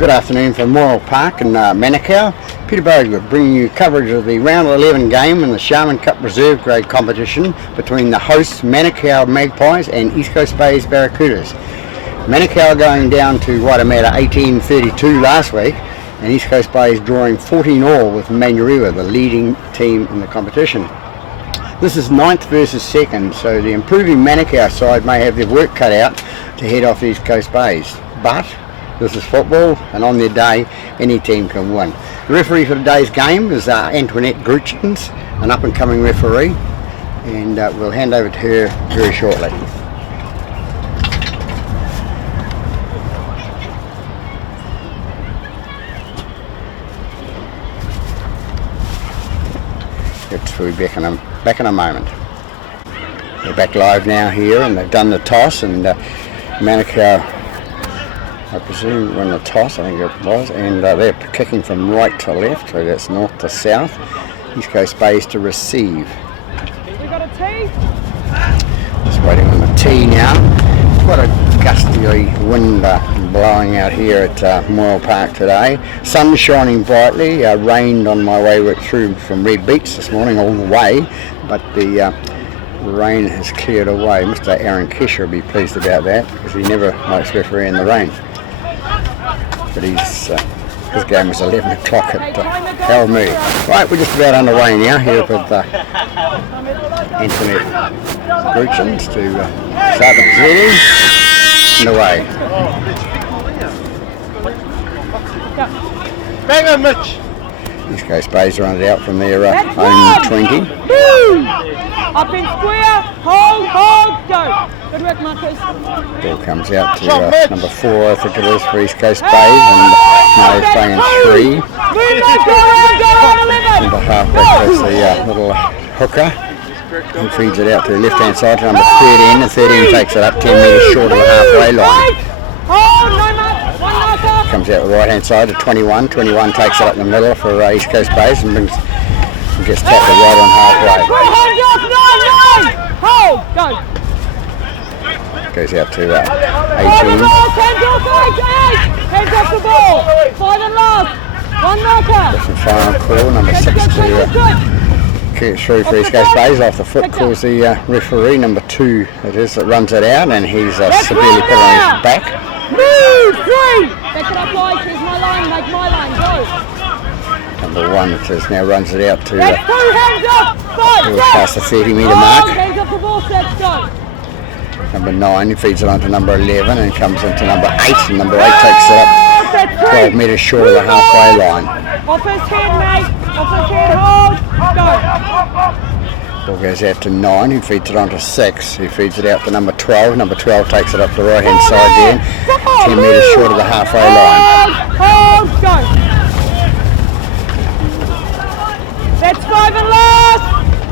Good afternoon from Moral Park in Manukau. Peter Bogle bringing you coverage of the round 11 game in the Sharman Cup Reserve Grade competition between the hosts Manukau Magpies and East Coast Bays Barracudas. Manukau going down to Waitemata 18-32 last week, and East Coast Bays drawing 14-all with Manurewa, the leading team in the competition. This is 9th versus 2nd, so the improving Manukau side may have their work cut out to head off East Coast Bays. But this is football, and on their day, any team can win. The referee for today's game is Antoinette Gruchins, an up-and-coming referee, and we'll hand over to her very shortly. We'll be back in a moment. They're back live now here, and they've done the toss, and Manukau, I presume, won the toss, I think it was, and they're kicking from right to left, so that's north to south. East Coast Bays to receive. We got a tee. Just waiting on the tee now. Quite a gusty wind blowing out here at Moral Park today. Sun shining brightly. Rained on my way through from Red Beach this morning all the way, but the rain has cleared away. Mr. Aaron Kesher will be pleased about that because he never likes refereeing in the rain. But his game was 11 o'clock at Harold Moody. Right, we're just about underway now here with Antoinette Gruchins to start the proceedings. Underway. Bang on, Mitch! East Coast Bays run it out from their own 20. Up in square, hold, go. Good work, Marcus. Ball comes out to number 4, I think it is, for East Coast Bays, and now he's playing in 3. Number halfback is the little hooker. He feeds it out to the left-hand side to number 13, and 13 takes it up 10 metres short of the halfway line. Comes out the right-hand side to 21. 21 takes it up the middle for East Coast Bays and gets tackled right on halfway. Hold, go. Goes out to 18. Hands off the ball. 5 and last. One marker. That's the final call. Number 6 to through for East Coast Bays. Off the foot calls the referee. Number 2 it is that runs it out, and he's severely put on his back. Move, 3. Back it up, guys. Here's my line. Make my line. Go. Number 1 it is now runs it out to hands up. 5. past the 30-metre mark. Hands up the ball. Let's go. Number 9, he feeds it on to number 11 and comes into number 8, and number 8 takes it up 12 metres short of the halfway line. Off his head, mate. Off his head, hold. Go. Ball goes out to 9, he feeds it on to 6, he feeds it out to number 12, number 12 takes it up the right hand side there, 10 metres short of the halfway line. Hold, go. That's 5 and last.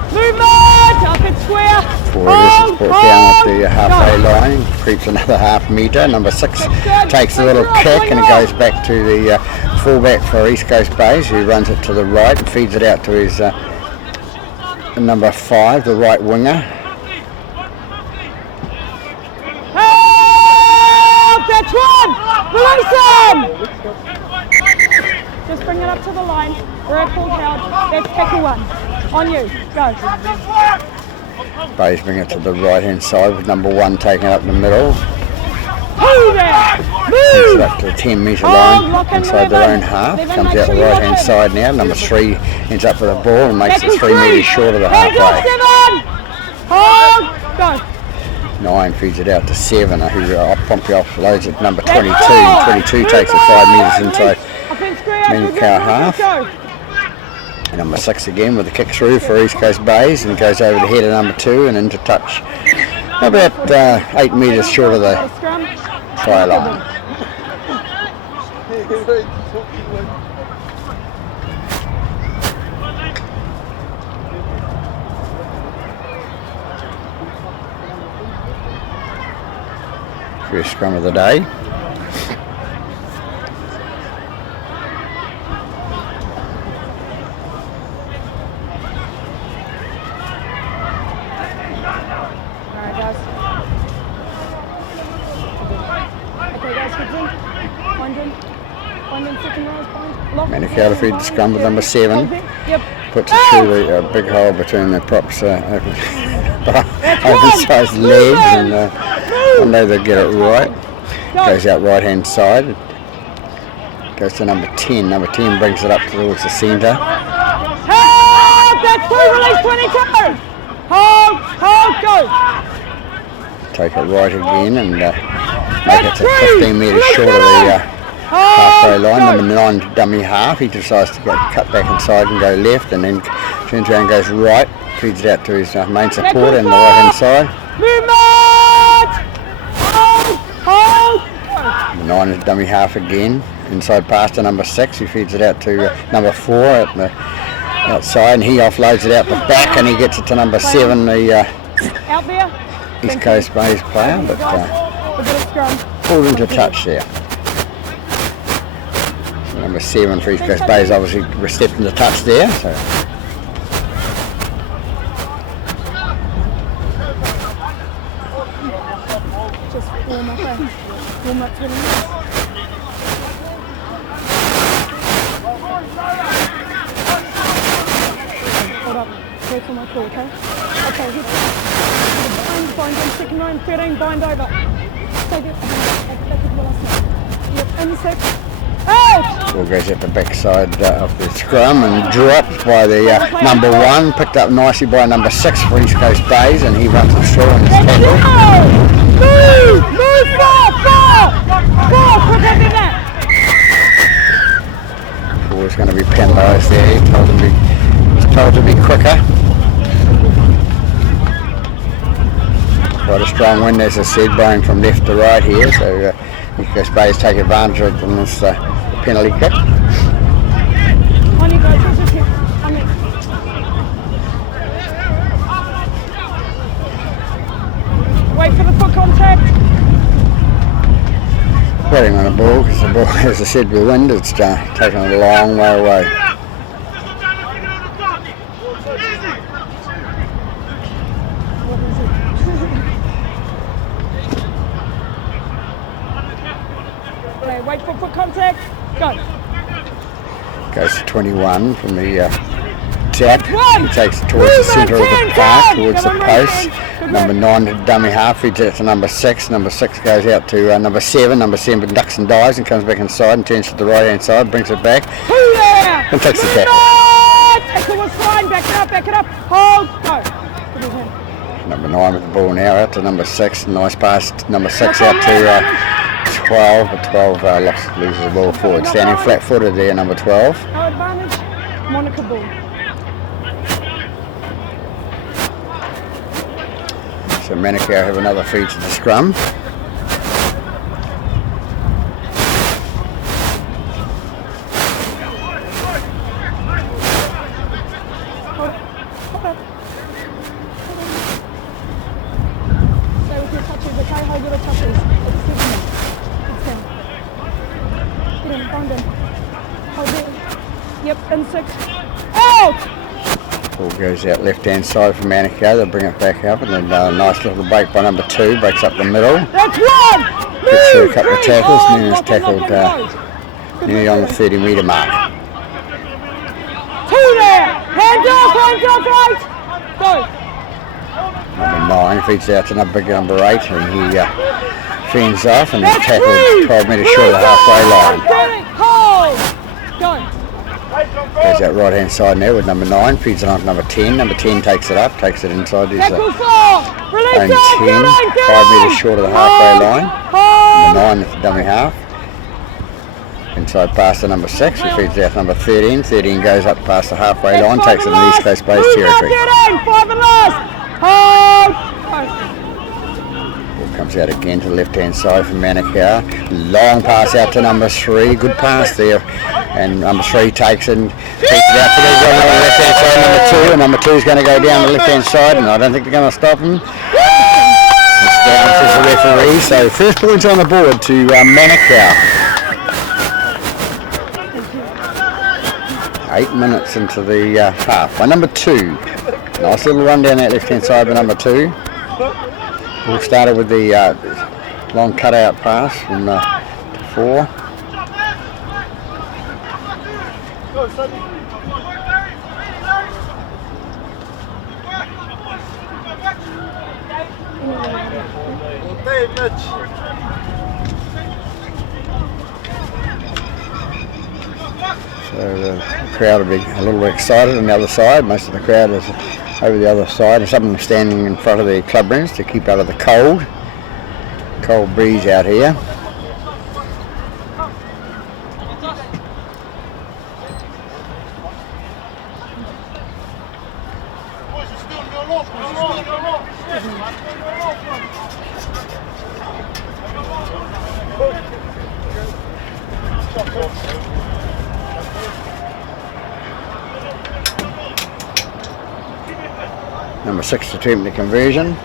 Movement, up at square. 4 is brought down at the halfway line, creeps another half metre. Number 6 takes a little kick and it goes back to the fullback for East Coast Bays, who runs it to the right and feeds it out to his number 5, the right winger. Help! That's one! Release him! Just bring it up to the line. We're at full count. That's tackle 1. On you. Go. Bays bring it to the right hand side with number 1 taking up the middle. Move there! Takes it up to the 10 metre line inside their own half. Comes out the right hand side now. Number 3 ends up with a ball and makes it 3 metres short of the halfway. 7! Hold! Go. 9 feeds it out to 7, who promptly offloads it. Number 22. 22 takes it 5 metres inside Manukau half. Number 6 again with a kick through for East Coast Bays and goes over the head of number 2 and into touch about 8 metres short of the try line. First scrum of the day. Bind in second rows, bind. Lock. Manukau to feed the scrum with number 7. Yep. Puts it through the big hole between the props oversized legs, and one day they'll get it right. Goes out right hand side. Goes to number 10. Number 10 brings it up towards the centre. Hold! That's through, release 22! Hold, go! Take it right again and make it to 15 metres short of the halfway line. Number 9 dummy half. He decides to cut back inside and go left, and then turns around and goes right. Feeds it out to his main support and the right hand side. Movement! Hold! Number 9 is dummy half again. Inside pass to number 6. He feeds it out to number 4 at the outside, and he offloads it out the back, and he gets it to number 7, the out there. East Coast Bays player, but pulled into touch there. So number 7 for East Coast Bays obviously stepped into touch there. So. Just warm up, warm up to the hold up, wait for my call, okay? Okay, hit bind in second row, 13, bind over. Take it, back to the last one. Yep, in 6. Out! Ball goes at the backside of the scrum and dropped by the number 1, picked up nicely by number 6 for East Coast Bays, and he runs it through and is tackled. Move! Move! 4! Quicker than that! 4 is going to be penalised there. He's told to be quicker. Quite a strong wind, as I said, blowing from left to right here, so East Coast Bays take advantage of it in this penalty kick. On you go, push it. On it. Wait for the foot contact. Waiting on the ball, because the ball, as I said, with wind, it's taken a long way away. Wait for foot contact. Go. Goes to 21 from the tap. He takes it towards the centre of the park, towards the post. Number 9 dummy half feeds it to number 6. Number 6 goes out to number 7. Number 7 ducks and dives and comes back inside and turns to the right hand side, brings it back and takes the tackle. Tackle was fine. Back it up. Hold. Go. Number 9 with the ball now out to number 6. Nice pass. Number 6 out to 12, but 12 loses the ball forward. Standing flat-footed there, number 12. No advantage. Monica ball. So Manukau have another feed to the scrum. Hold up. Stay with your touches, okay? Hold your touches. Hold it. Yep, and 6. Out! Ball goes out left hand side for Manukau. They'll bring it back up, and then a nice little break by number 2, breaks up the middle. That's one! Gets through a couple of tackles, and then is tackled nearly on the 30 metre mark. 2 there! Hands off, right! Go! Number 9 feeds out to number 8, and he fends off and is tackled 12 metres short of the halfway line. Hold! Go! Goes out right hand side now with number 9, feeds it on to number 10. Number 10 takes it up, takes it inside his Tackle 4! Release own 10, it! 5 metres short of the halfway line. Number 9 is the dummy half. Inside pass to number 6, he feeds out number 13. 13 goes up past the halfway line, takes it in the East Coast Bays territory. 5 and last! Hold! Ball comes out again to the left hand side from Manukau. Long pass out to number 3, good pass there. And number 3 takes it and feeds it out to the left hand side, number 2. And number 2 is going to go down the left hand side, and I don't think they're going to stop him. It's down, says the referee. So first points on the board to Manukau. 8 minutes into the half by number 2. Nice little run down that left hand side by number 2. All started with the long cut out pass from 4. So the crowd will be a little bit excited on the other side. Most of the crowd is over the other side, and some of them standing in front of the club rooms to keep out of the cold breeze out here. Number 6 to attempt the conversion.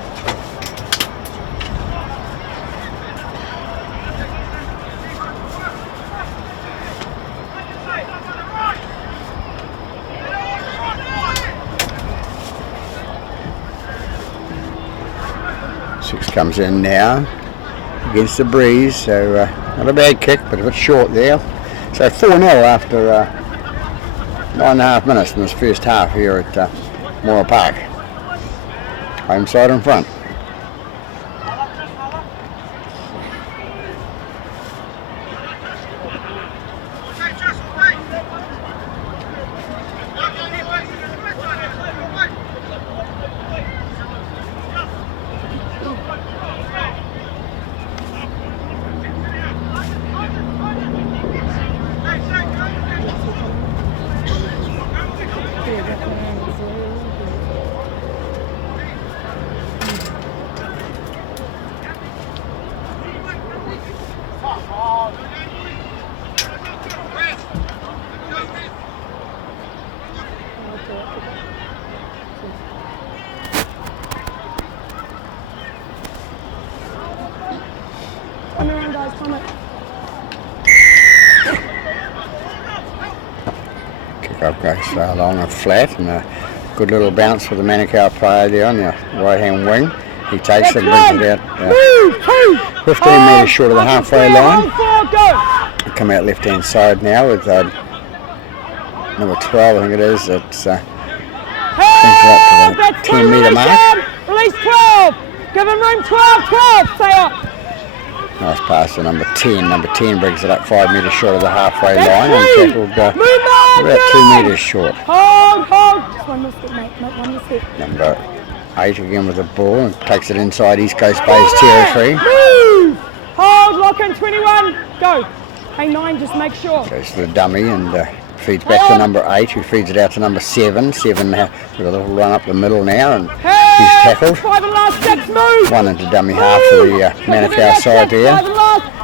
Six comes in now against the breeze, so not a bad kick, but a bit short there. So 4-0 after 9.5 minutes in this first half here at Moore Park. Home side in front. Come around, guys, come on. Kick up goes long and flat, and a good little bounce for the Manukau player there on the right hand wing. He takes it and brings it out 15 metres short of the halfway line. Come out left hand side now with number 12, I think it is. It's brings it up to the 10 metre mark. Release 12. Give him room 12. Stay up. Nice pass to number 10. Number 10 brings it up 5 metres short of the halfway line and tackled about 2 metres short. Hold. Just one mistake, mate. One mistake. Number 8 again with the ball and takes it inside East Coast Bay's territory. Move. Hold. Lock in 21. Go. Hey 9, just make sure. Goes to the dummy and feeds back to number 8, who feeds it out to number 7. 7 with a little run up the middle now, and he's tackled. 5 and last, 6, move. One into dummy half of the Manukau side there.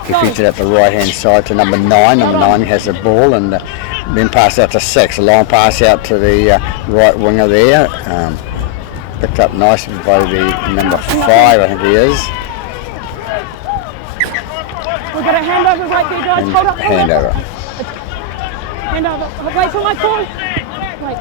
He feeds it out the right hand side to number 9. Number 9 has the ball and then pass out to 6. A long pass out to the right winger there. Picked up nicely by the number 5, I think he is. We've got a handover right there, guys. And Hold up. handover. Handover. Wait for my call. Wait.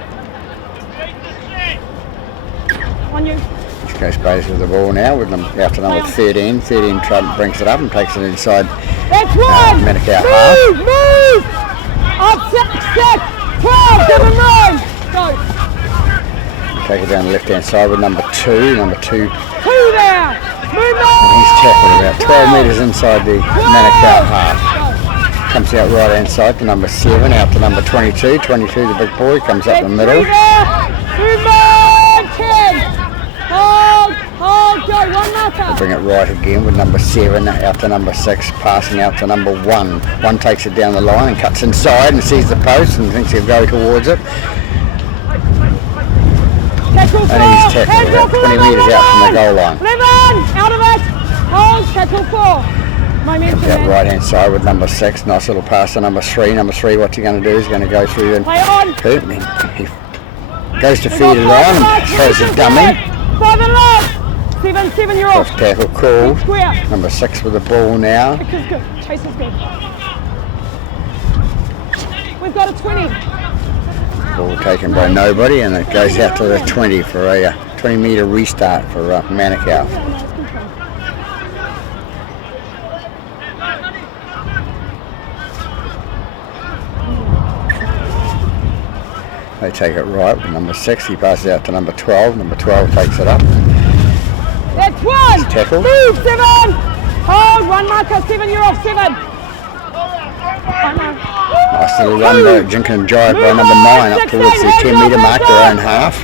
On you. East Coast Bay's with the ball now with them after number 13. 13 brings it up and takes it inside Manukau half. Move! Up 6, 12, 7, 9. Go. Take it down the left hand side with number 2. Number 2. 2 there. Move on. And he's tackled about 12 metres inside the Manukau half. Comes out right hand side to number 7, out to number 22. 22, the big boy, comes up the middle. Move on, 10. Hold, go, one marker. Bring it right again with number 7, out to number 6, passing out to number 1. 1 takes it down the line and cuts inside and sees the post and thinks he'll go towards it. And he's tackled about 20 metres out from the goal line. 11, out of it. Hold, tackle 4. Comes out right hand side with number 6. Nice little pass to number 3. Number 3, what's he going to do? He's going to go through and he goes to feed it on and throws a dummy. 5 and last. 7, you're off. First tackle called. Number 6 with the ball now. Kick is good. Chase is good. We've got a 20. Ball taken by nobody, and it goes out to the 20 for a 20 metre restart for Manukau. They take it right with number 6. He passes out to number 12. Number 12 takes it up. That's one. Tackle. Move, 7. Hold, 1 marker, 7, you're off, 7. Nice little run there, Jinkin drive by number 9 up towards the 10 metre mark, their own half.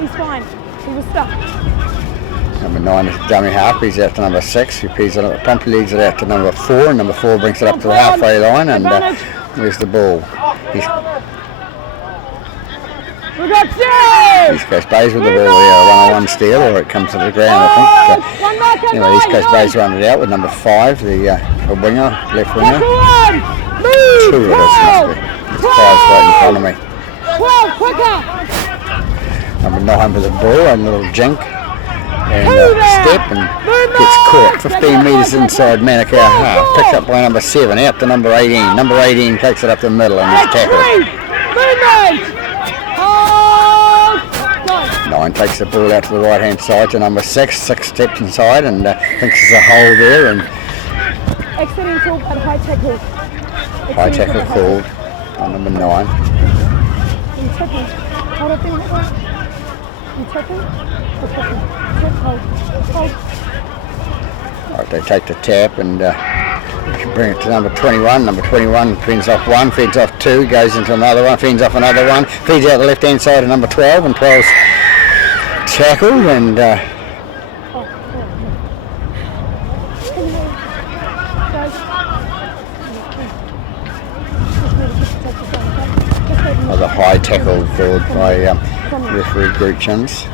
He's fine. He was stuck. Number 9 is dummy half. He's out to number 6. He promptly leads it out to number 4. And number 4 brings it up to the halfway line. And where's the ball? We got 2. East Coast Bays with the ball. Yeah, one-on-one steal, or it comes to the ground, I think. Anyway, East Coast Bays run it out with number 5, the winger, left winger. 2 of us must be. There's 5's right in front of me. 12, quicker. Number 9 with the ball, a little jink. And step and gets caught 15 metres inside Manukau half. Picked up by number 7, out to number 18. Number 18 takes it up the middle and is tackled. 9 takes the ball out to the right hand side to number 6. 6 steps inside and thinks there's a hole there. And accidental but high tackle. High tackle called on number 9. You tackle. Hold up in. You tackle. Hold. Right, they take the tap and bring it to number 21. Number 21 feeds off 1, feeds off 2, goes into another one, feeds off another one, feeds out the left hand side of number 12, and 12's tackled and the high tackle called by referee Gruchins.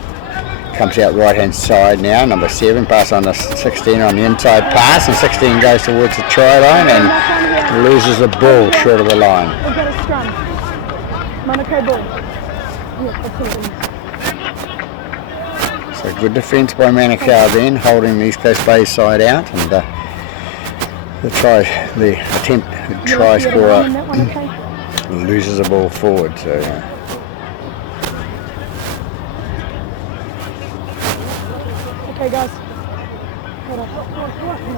Comes out right hand side now, number 7, pass on to 16 on the inside pass, and 16 goes towards the try line and loses the ball short of the line. We've got a scrum. Manukau ball. So good defence by Manukau then, holding the East Coast Bay side out, and the try scorer loses the ball forward. So. Okay, guys.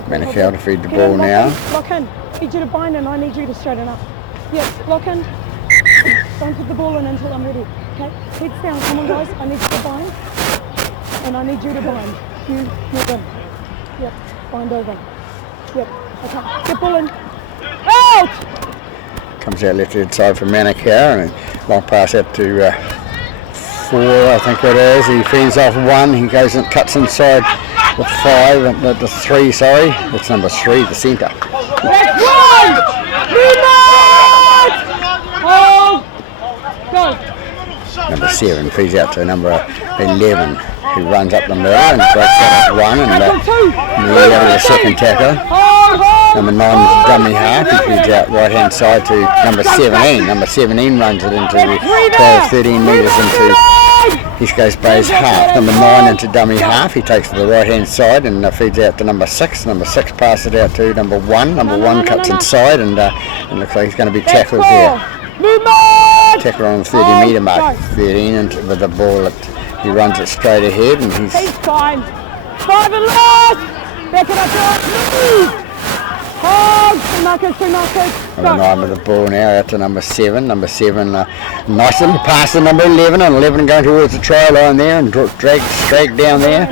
Manukau to feed the ball now. Lock in. I need you to bind and I need you to straighten up. Yes, lock in. Don't put the ball in until I'm ready. Okay? Heads down. Come on, guys. I need you to bind. And I need you to bind. You're in. Yep. Bind over. Yep. Okay. Get ball in. Out! Comes out left hand side for Manukau and a long pass out to 4, I think it is. He feeds off 1. He goes and cuts inside the 5, and the 3, sorry. That's number 3, the centre. That's 1! Oh! Go! Number 7 feeds out to number 11, who runs up the middle and breaks out 1 and nearly out of the second tackle. Number 9 is dummy half. He feeds out right hand side to number 17. Number 17 runs it into the 12-13 metres into East Coast Bay's half. Number 9 into dummy half. He takes to the right hand side and feeds out to number 6. Number 6 passes it out to number 1. Number 1 cuts inside and it looks like he's going to be tackled here. Tackle on the 30 metre mark. 13 and with the ball, he runs it straight ahead and he's fine. 5 and last. Back it up. Move. Hold. 2 markers. Number 9 with the ball now out to number 7. Number 7, nice little pass to number 11, and 11 going towards the try line there and dragged down there.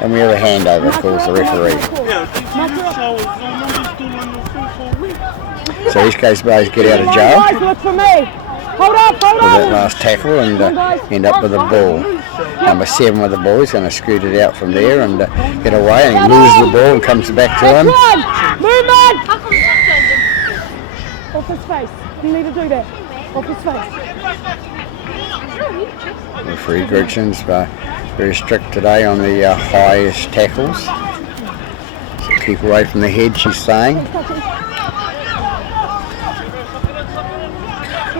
And we have a handover, of course, the referee. So East Coast Bays get out of jail Look for me. Hold up. with that last tackle and end up with the ball. Number 7 with the ball, he's going to scoot it out from there and get away, and he loses the ball and comes back to him. Movement! Off his face. You need to do that. Off his face. Referee Gretchen's very strict today on the highest tackles. So keep away from the head, she's saying. Keep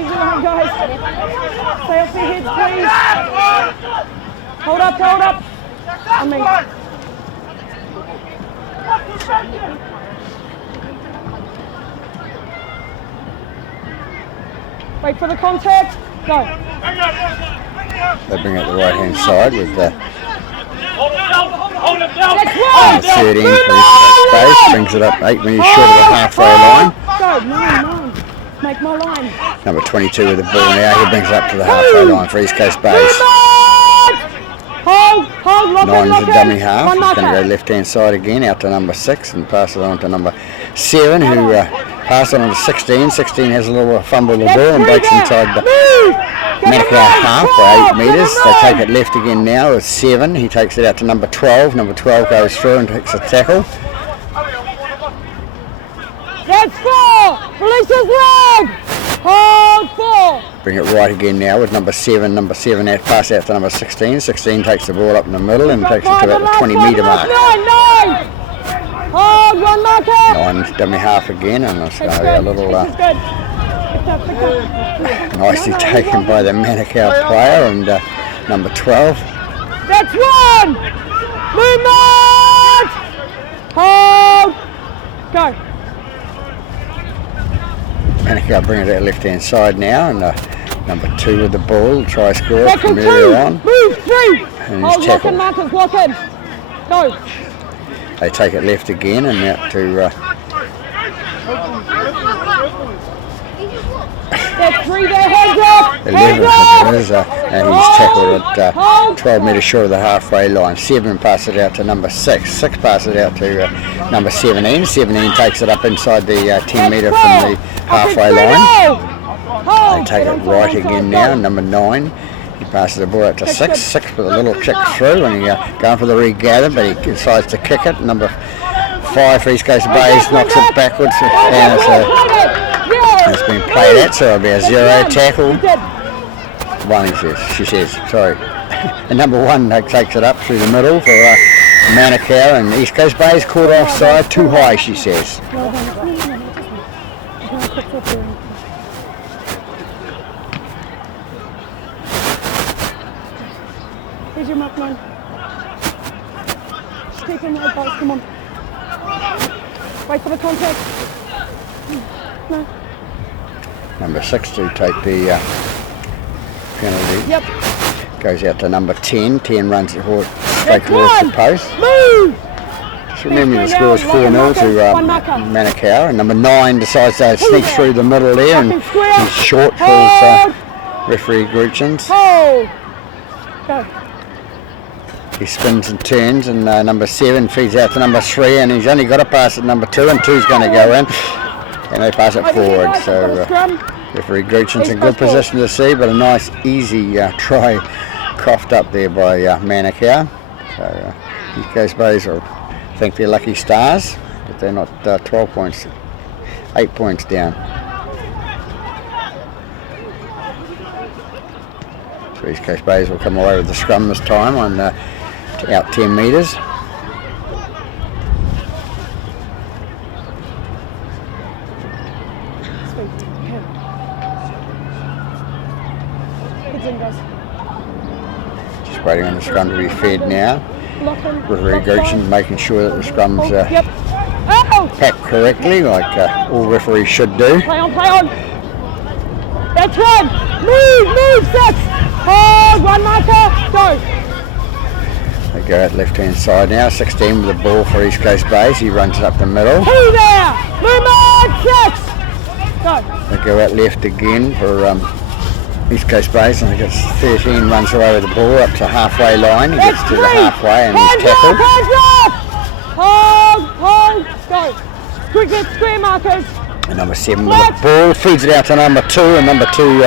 going, guys. Stay off their heads, please. Hold up. I mean. Wait for the contact. Go. They bring it the right hand side with the 13 for his space, brings it up 8 metres short of the halfway line. Go, 9. Make my line. Number 22 with the ball now. He brings it up to the halfway line for East Coast Base. Hold, lock 9's in, a dummy half. One He's going to marker. go left-hand side again, out to number 6, and pass it on to number 7, who passed it on to 16. 16 has a little fumble of the ball and breaks inside the Manukau half by 8 metres. They take it left again now with 7. He takes it out to number 12. Number 12 goes through and takes a tackle. That's 4. Release his leg. Hold 4. Bring it right again now with number 7. Number 7 pass out to number 16. 16 takes the ball up in the middle and takes it to about the 20 metre mark. 9. Hold 1 marker. 9's dummy half again, and it's going to be a little nicely taken by the Manukau player and number 12. That's 1. Movement. Hold. Go. Manukau bring it out left-hand side now, and number 2 with the ball, try score Tackle from 2. earlier on. Move 3. And Hold, he's lock tackled. in, markers, lock in. Go. They take it left again and out to That's 3 there, hands up. 11, Hands I think up. it is, and he's tackled at 12 metres short of the halfway line. 7 passes it out to number 6. 6 passes it out to number 17. 17 takes it up inside the 10 metre from the halfway line. They take it right again now. Number 9. He passes the ball out to 6. 6 with a little kick through, and he going for the regather, but he decides to kick it. Number 5 for East Coast Bays knocks it backwards, and it's been played at, so it'll be a 0 tackle. 1, he says. She says, sorry. And number 1 takes it up through the middle for Manukau, and East Coast Bays caught offside, too high, she says. Here's your mark, 9. Just take him right back, come on. Wait for the contact. No. Number 6 to take the penalty. Yep. Goes out to number 10. 10 runs it straight towards the post. Move! Just remember the score is 4-0 to Manukau, and number 9 decides to sneak through the middle there, and he's short for his referee Gruchins. Hold! Go. He spins and turns, and number 7 feeds out to number 3, and he's only got to pass at number 2, and 2's going to go in, and they pass it forward. So referee Gruchin's in good position to see, but a nice easy try coughed up there by Manukau. So East Coast Bays will think they're lucky stars, but they're not 12 points, 8 points down. So East Coast Bays will come away with the scrum this time on out 10 metres. Just waiting on the scrum to be fed now. Referee Gertchen making sure that the scrum's packed correctly, like all referees should do. Play on, play on. That's 1. Move, 6. Hold, 1 marker, go. They go out left-hand side now. 16 with the ball for East Coast Bays. He runs it up the middle. 2 there. Movement, 6. Go. They go out left again for East Coast Bays. I think it's 13 runs away with the ball up to halfway line. He gets to the halfway and he's tackled. Hold, go. Quick, square markers. And number 7 with the ball feeds it out to number 2, and number 2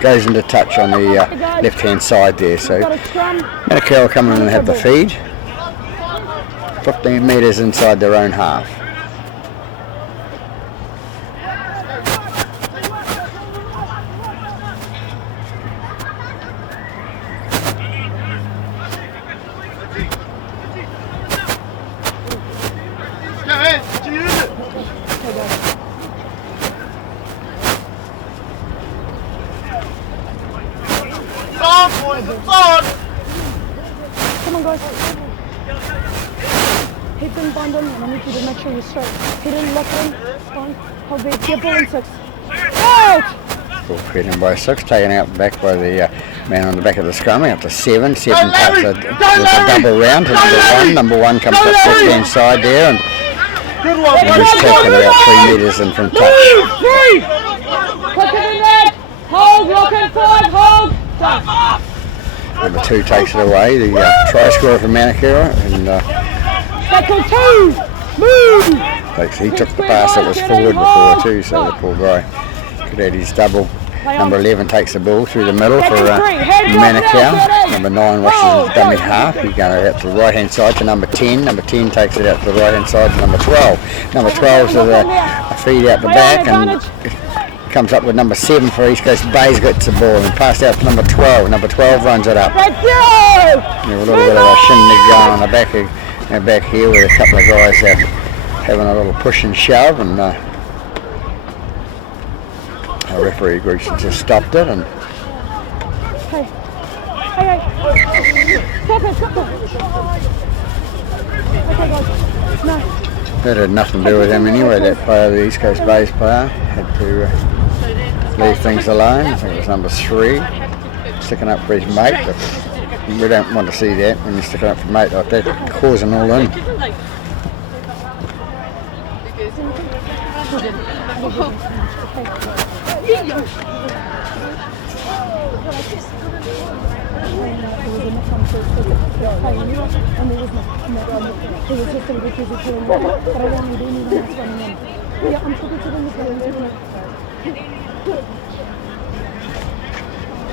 goes into touch on the left-hand side there. So Manukau will come in and have the feed. 15 metres inside their own half. Come on, guys. Hit them, bind them, and I need you to make sure you're straight. Hit them, lock them, fine. Hold there, get ball in 6. Out! Ball fed in by 6, taken out back by the man on the back of the scrum, out to 7. 7 cuts a double round to number 1. Number 1 comes up left-hand side there, and he's tackled about 3 metres in from touch. Hold, lock in 5, hold. Number 2 takes it away, the try scorer from Manukau, and Tackle 2, move. he took the pass that was forward before too, so the poor guy could add his double. Number 11 takes the ball through the middle for Manukau. Number 9 rushes his dummy half. He's going out to the right hand side to number 10. Number 10 takes it out to the right hand side to number 12. Number 12's a feed out the back and comes up with number 7 for East Coast Bays, gets the ball and passed out to number 12. Number 12 runs it up. A little bit of a shindig going on the back here with a couple of guys having a little push and shove, and our referee just stopped it, and Hey. Stop it. Okay, guys. No. that had nothing to do with him anyway. That player, the East Coast Bays player, had to leave things alone. I think it was number 3, sticking up for his mate. But we don't want to see that when you're sticking up for a mate like that, causing all in.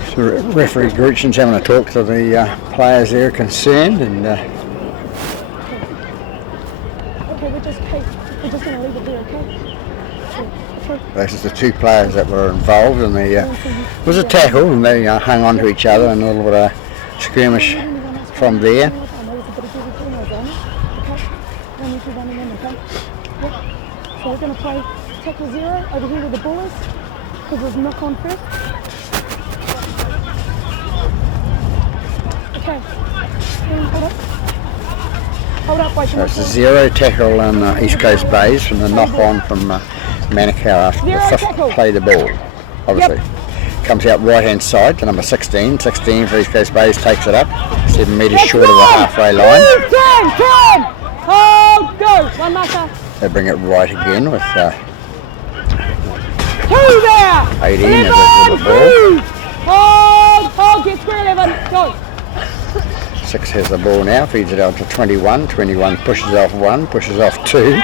So referee Gruchen's having a talk to the players there concerned, and Okay, we're just going to leave it there, okay? this is the 2 players that were involved, and it was a tackle, and they hung on to each other, and a little bit of skirmish from there. So we're going to play tackle 0 over here with the ball is, because there's knock on first. Okay. Hold up, wait. So it's a 0 tackle on East Coast Bays from the knock on from Manukau after the 5th play the ball. Obviously. Comes out right hand side to number 16. 16 for East Coast Bays takes it up, 7 metres short of the halfway line. 10! Hold, go! One marker. They bring it right again with 2 there! 18 11, as the ball. Hold, get square 11, go! 6 has the ball now, feeds it out to 21. 21 pushes off 1, pushes off 2.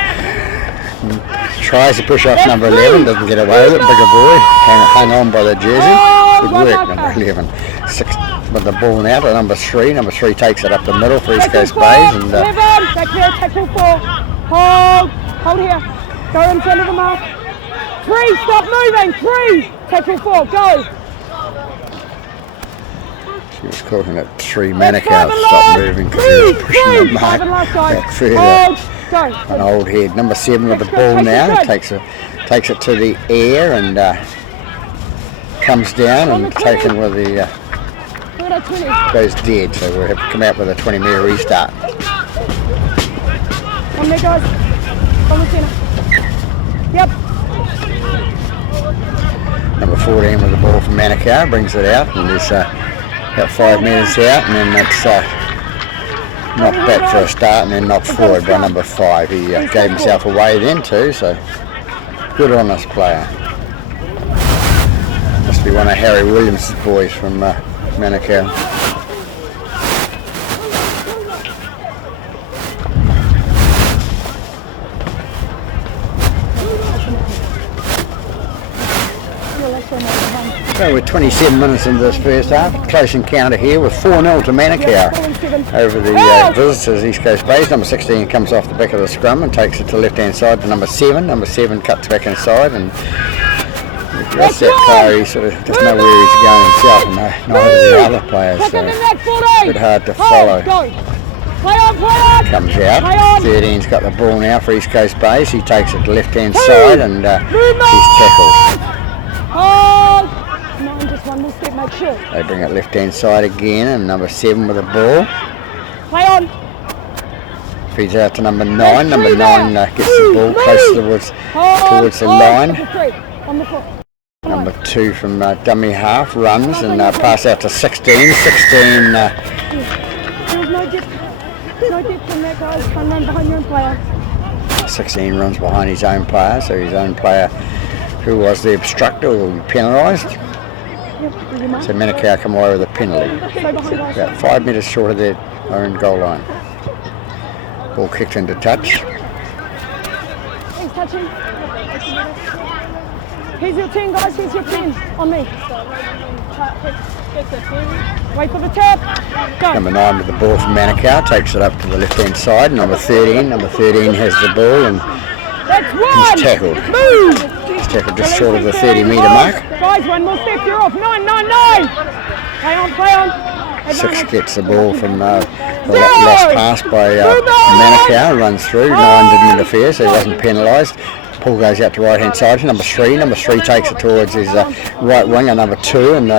Tries to push off number 11, doesn't get away with it. Bigger boy, hung on by the jersey. Good work, number 11. 6 with the ball now to number 3. Number 3 takes it up the middle for East Coast Bays. 11, back there, tackle 4. Hold here. Go in front of the mark. 3, stop moving. 3, tackle 4, go. She was calling it 3 Manukau, stop moving because he was pushing the mark back further. An old head. Number 7 with the ball now, takes it to the air and comes down and taken with the goes dead. So we'll have to come out with a 20-metre restart. On there, guys. On the centre. Yep. Number 14 with the ball from Manukau brings it out, and there's about 5 metres out, and then that's knocked back for a start and then knocked forward by number 5. He gave himself away then too, so good on this player. Must be one of Harry Williams' boys from Manukau. So we're 27 minutes into this first half. Close encounter here with 4-0 to Manukau over the visitors, East Coast Bays. Number 16 comes off the back of the scrum and takes it to left-hand side to number 7. Number 7 cuts back inside, and that's that player. He sort of doesn't know where he's going himself, and neither do the other players. So it's a bit hard to follow. Comes out. 13's got the ball now for East Coast Bays. He takes it to left-hand side, and he's tackled. One more step, make sure. They bring it left-hand side again, and number 7 with the ball. Play on. Feeds out to number 9. Number 9 gets the ball close towards the line. Number 2 from dummy half runs and pass out to 16. 16. There's no depth in that, guys. Can't run behind your own player. 16 runs behind his own player, so his own player who was the obstructor will be penalised. So Manukau come away with a penalty. About 5 metres short of their own goal line. Ball kicked into touch. Thanks, touching. Here's your 10, guys. Here's your 10 on me. Wait for the tap. Go. Number 9 with the ball from Manukau, takes it up to the left-hand side. Number 13 has the ball and That's one. he's tackled. Move. He's tackled just short of the 30-metre mark. Guys, one more step. You're off. 9, 9, 9. Play on, play on. 6 gets the ball from the last pass by Manukau, runs through. 9 didn't interfere, so he wasn't penalised. Paul goes out to right-hand side. Number 3 takes it towards his right winger, number 2, and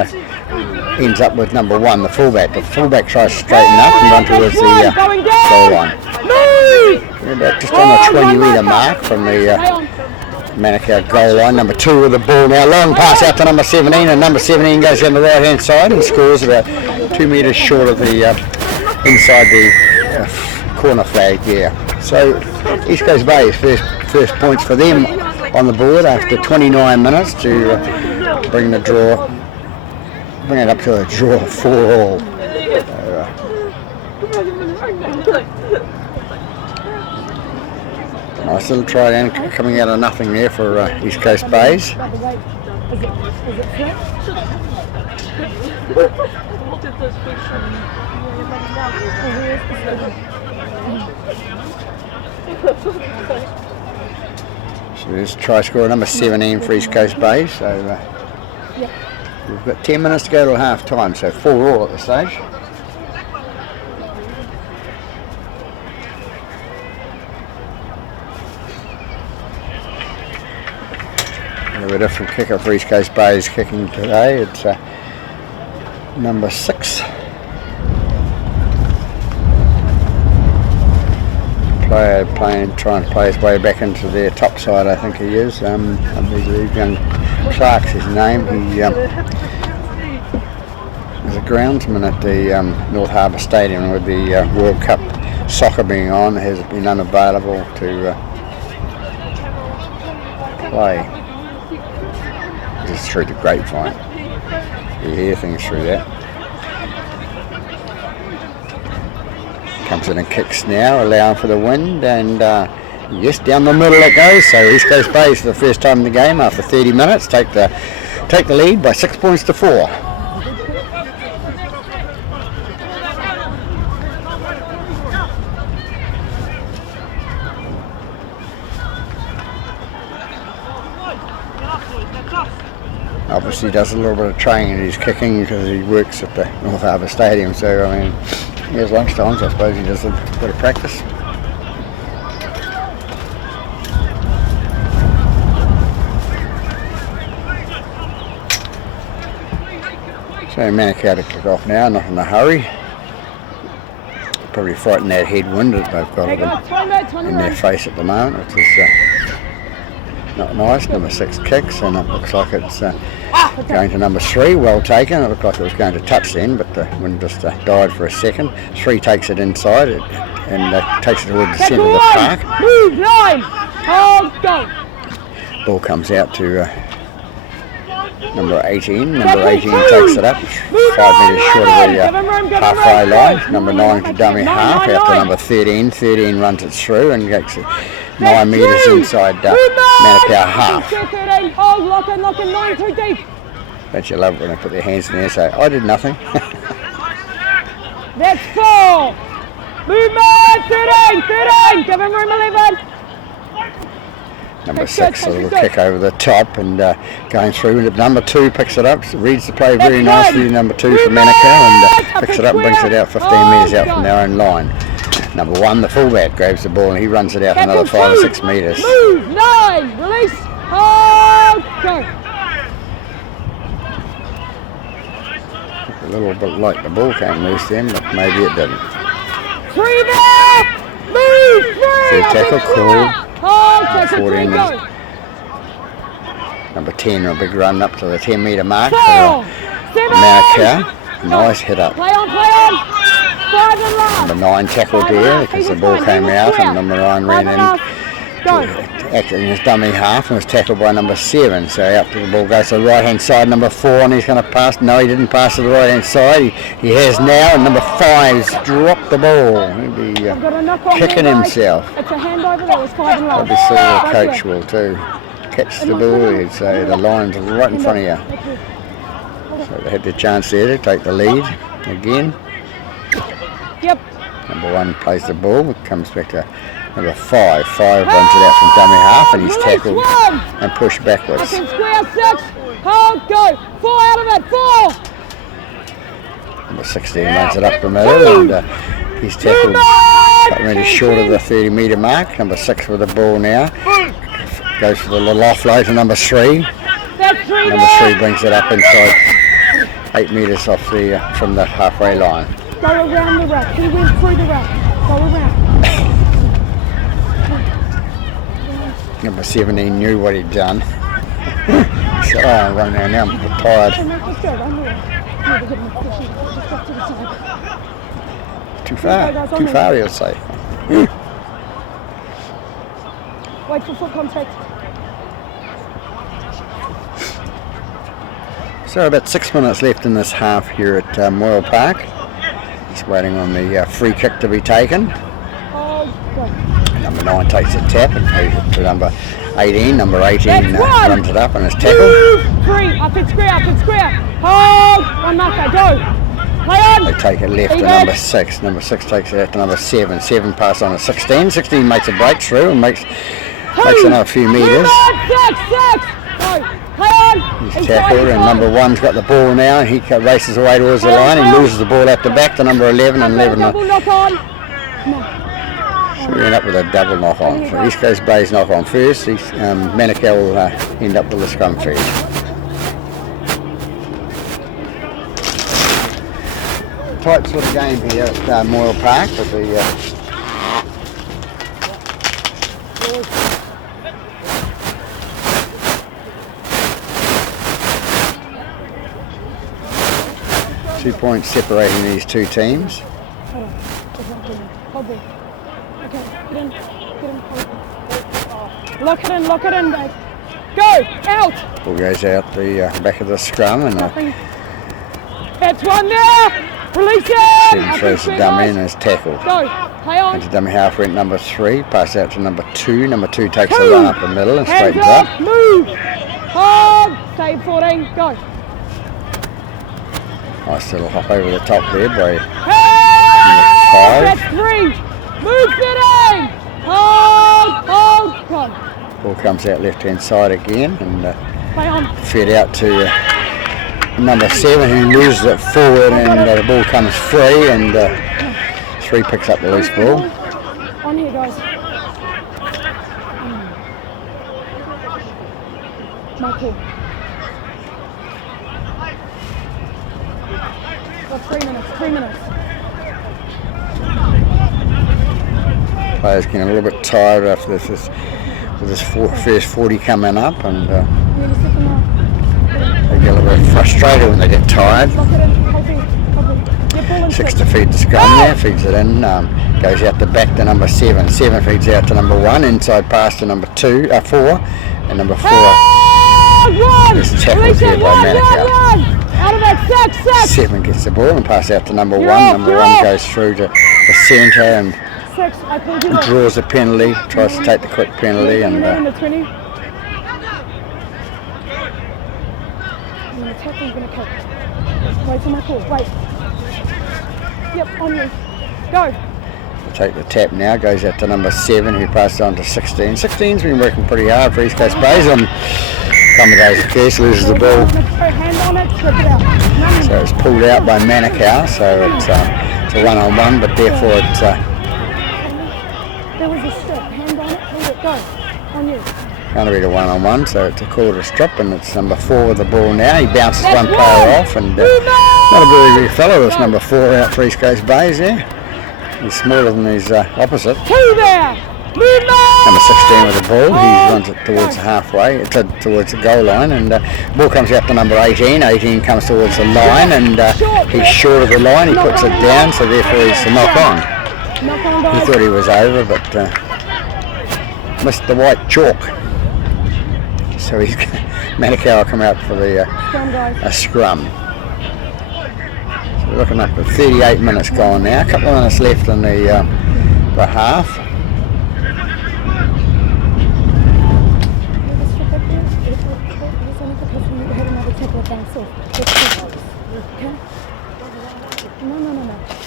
ends up with number 1, the fullback. The fullback tries to straighten up and run towards the goal line. We're about just on the 20-metre mark from the Manukau goal line. Number 2 with the ball now. Long pass out to number 17, and number 17 goes down the right-hand side and scores about 2 metres short of the inside the corner flag there. So East Coast Bay's first points for them on the board after 29 minutes to bring it up to a draw 4-all. Nice little try down coming out of nothing there for East Coast Bays. So there's try scorer number 17 for East Coast Bays. So we've got 10 minutes to go till half time, so 4-all at the stage. A different kicker for East Coast Bays kicking today. It's number 6. Trying to play his way back into their top side, I think he is. I believe young Clark's his name. He is a groundsman at the North Harbour Stadium with the World Cup soccer being on. Has been unavailable to play. Just through the grapevine. You hear things through that. Comes in and kicks now, allowing for the wind, and yes, down the middle it goes. So East Coast Bays for the first time in the game after 30 minutes take the lead by 6 points to 4. Obviously does a little bit of training and he's kicking because he works at the North Harbour Stadium, so I mean, there's lunchtimes, I suppose he does a bit of practice. So Manukau to kick off now, not in a hurry. Probably frighten that headwind that they've got in their face at the moment, which is not nice. Number 6 kicks, and it looks like it's going to number 3. Well taken. It looked like it was going to touch then, but the wind just died for a second. 3 takes it inside and takes it towards the centre of the park. Move, line, hold, go. Ball comes out to number 18. Number 18 takes it up 5 metres short of the halfway line. Number 9 to dummy half out to number 13. 13 runs it through and gets it 9 metres inside Manukau half. Hold, lock in, 9 too deep. Don't you love it when they put their hands in there and say, I did nothing. That's 4. Movement, 13, give him room 11. Number 6, a little kick over the top and going through. Number 2 picks it up, reads the play very nicely. Number 2 for Manukau and picks it up and brings it out 15 metres out from their own line. Number 1, the fullback, grabs the ball and he runs it out another 5 or 6 metres. Move, 9, release, hold, go. A little bit like the ball came loose then, but maybe it didn't. 3 there, move, 3. Third tackle called. Hold, tackle 14 3, go. Number 10, a big run up to the 10 metre mark 4, for 7. Manukau. Nice hit up. Play on, 5 and last. Number 9 tackled there because the ball came out and number 9 ran in acting as dummy half and was tackled by number 7. So out to the ball goes to the right hand side, number 4, and he's going to pass. No, he didn't pass to the right hand side. He has now, and number 5's dropped the ball. He'll be kicking himself. It's a handover, that was 5 and last. Obviously the coach will too. Catch the ball, he'd say the line's right in front of you. So they had the chance there to take the lead again. Yep. Number 1 plays the ball, comes back to number 5. 5 runs it out from dummy half, and he's tackled and pushed backwards. Square 6. Hold, go. 4 out of it. 4. Number 16 runs it up the middle, and he's tackled really short of the 30-metre mark. Number 6 with the ball now. Goes for the little offload to number 3. Number 3 brings it up inside 8 metres off the from the halfway line. Go around the rack. He went through the rack. Go around. Number 17 knew what he'd done. So I'm running around now, I'm tired. Too far he'll say. Wait for foot contact. So about 6 minutes left in this half here at Moyle Park. He's waiting on the free kick to be taken. Number 9 takes a tap and moves it to number 18. Number 18 runs it up and is tackled. 3, up and square. Hold, 1 marker, go. Play on. They take it left to number 6. Number 6 takes it out to number 7. 7 passes on to 16. 16 makes a breakthrough and makes another few metres. 6. Go. Play on. He's tackled, and number 1's got the ball now, and he races away towards the line. He loses the ball out the back to number 11, and 11 double knock on. so we end up with a double knock on. So East Coast Bay's knock on first. Manukau will end up with the scrum feed. Tight sort of game here at Moyle Park with the 2 points separating these two teams. Lock it in, babe. Go, out! Ball goes out the back of the scrum, and that's 1 there! Release it! 7 throws the dummy and is tackled. Go, play on. Into dummy half went number 3, pass out to number 2. Number 2 takes the run up the middle and straightens up. Move! Hold! Save 14, go. Nice little hop over the top there by Hey! number 5. That's 3! Move it in! Hold! Come. Ball comes out left hand side again and play on. fed out to number 7, who moves it forward, and the ball comes free, and 3 picks up the loose ball. On here, guys. Michael. Got 3 minutes. Players getting a little bit tired after with this first 40 coming up, and they get a little bit frustrated when they get tired. 6 to feed the scrum there, feeds it in, goes out the back to number 7. 7 feeds out to number 1, inside pass to number 4, and number 4 is tackled here by Manukau. Out of that, 6. 7 gets the ball and pass out to number 1. Number 1 goes through to the centre and draws a penalty, tries to take the quick penalty, and wait for my call, wait. Yep, on you. Go. Take the tap now, goes out to number 7, who passes on to 16. 16's been working pretty hard for East Coast Bays on a couple of days of curse, loses the ball. So it's pulled out by Manukau, so it's a 1-on-1, but therefore it's there was a strip, hand on it, leave it, go. On you. going to be the 1-on-1, so it's a call to strip, and it's number 4 with the ball now. He bounces one player off, and not a very big fellow, this number 4 out for East Coast Bays there. He's smaller than his opposite. 2 there! Number 16 with the ball, he runs it towards the halfway, towards the goal line, and the ball comes out to number 18. 18 comes towards the line, and he's short of the line, he puts it down, so therefore he's a knock on. He thought he was over, but missed the white chalk. So he's Manukau will come out for the scrum. So we're looking up at 38 minutes gone now. A couple of minutes left in the half. No.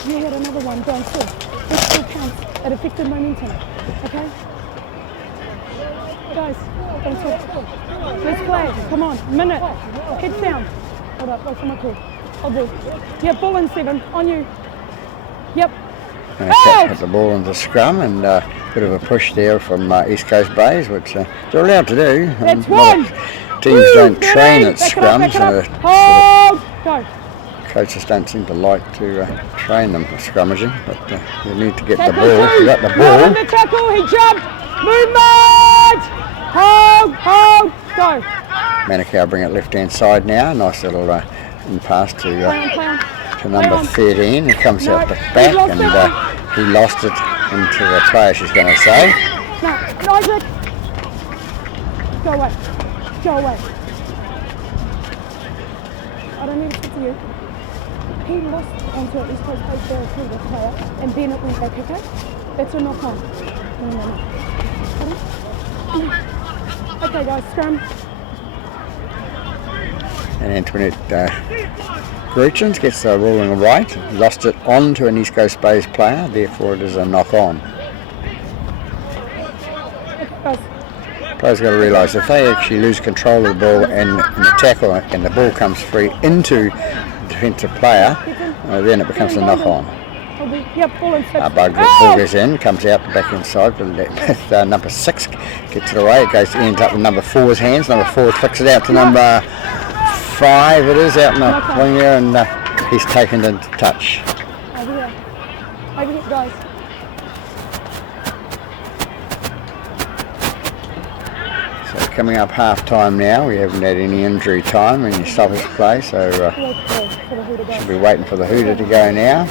You had another one down still. This still counts. It affected momentum. Okay? Guys, don't talk. Let's play. Come on. Minute. Head down. Hold up. Wait for my call. I'll do. Yep, ball in 7. On you. Yep. Put the ball into scrum and a bit of a push there from East Coast Bays, which they're allowed to do. That's one. Teams don't train at scrum, so hold. Go. Coaches don't seem to like to train them for scrummaging, but you need to get the ball. You got the ball. On the tackle, he jumped. Movement. Hold. Go. Manukau bring it left hand side now. Nice little in pass to number 13. He comes out the back and he lost it into the player, she's going to say. No, Isaac. Go away. I don't need to speak to you. He lost onto at least close place there to the player and then it went back, okay? That's a knock on. No. Okay guys, scrum. And Antoinette Gruchens gets the ruling right, lost it on to an East Coast Bays player, therefore it is a knock on. Players got to realise if they actually lose control of the ball and the tackle and the ball comes free into the defensive player, then it becomes a knock on. Ball goes in, comes out the back inside with number 6, gets it away, it ends up in number 4's hands, number 4 flicks it out to number 5, it is out in the wing here, and he's taken it into touch. Over here guys. Coming up half time now, we haven't had any injury time in your stoppage play, so should be waiting for the hooter to go now.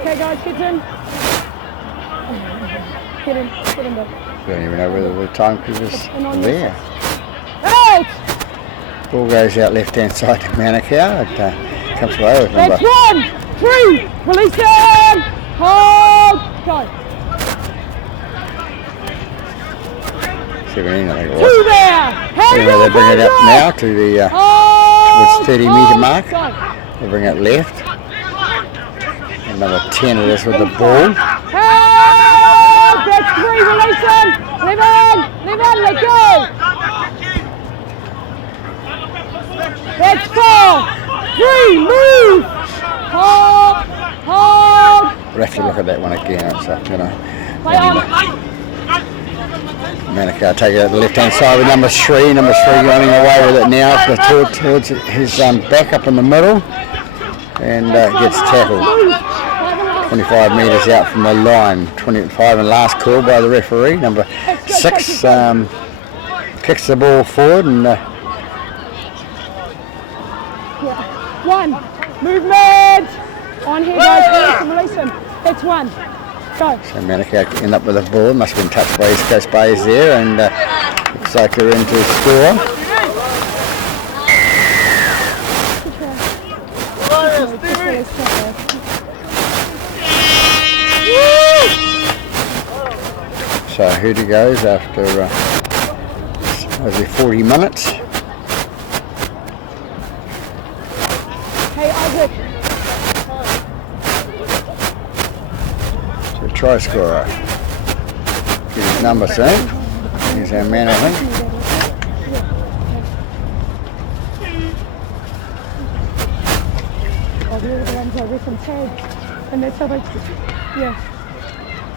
Okay guys, get in. Get in there. Don't even know whether the timekeeper's there. Out! Ball goes out left hand side to Manukau. It comes away with number 1, 3, release him! Hold! Go! 17, I think it was. 2 there! Anyway, they bring it up now to the towards 30 metre mark. They bring it left. And number 10 it is with the ball. Help! That's 3, release him! Live on, let go! That's 4, 3, move! Hold! We'll have to look at that one again. So, Manukau take it at the left hand side with number 3. Number 3 running away with it now towards his back up in the middle and gets tackled. 25 metres out from the line. 25 and last call by the referee. Number 6 kicks the ball forward and 1 movement on here guys. Release him. That's 1. Go. So Manukau end up with a ball. Must have been touched by East Coast Bays there, and looks like they're in to score. So hooter goes after over 40 minutes. Hey Isaac. So try scorer. Get his number soon. He's our man, I think. Oh, the other ones are with some tags. And that's how they, yeah,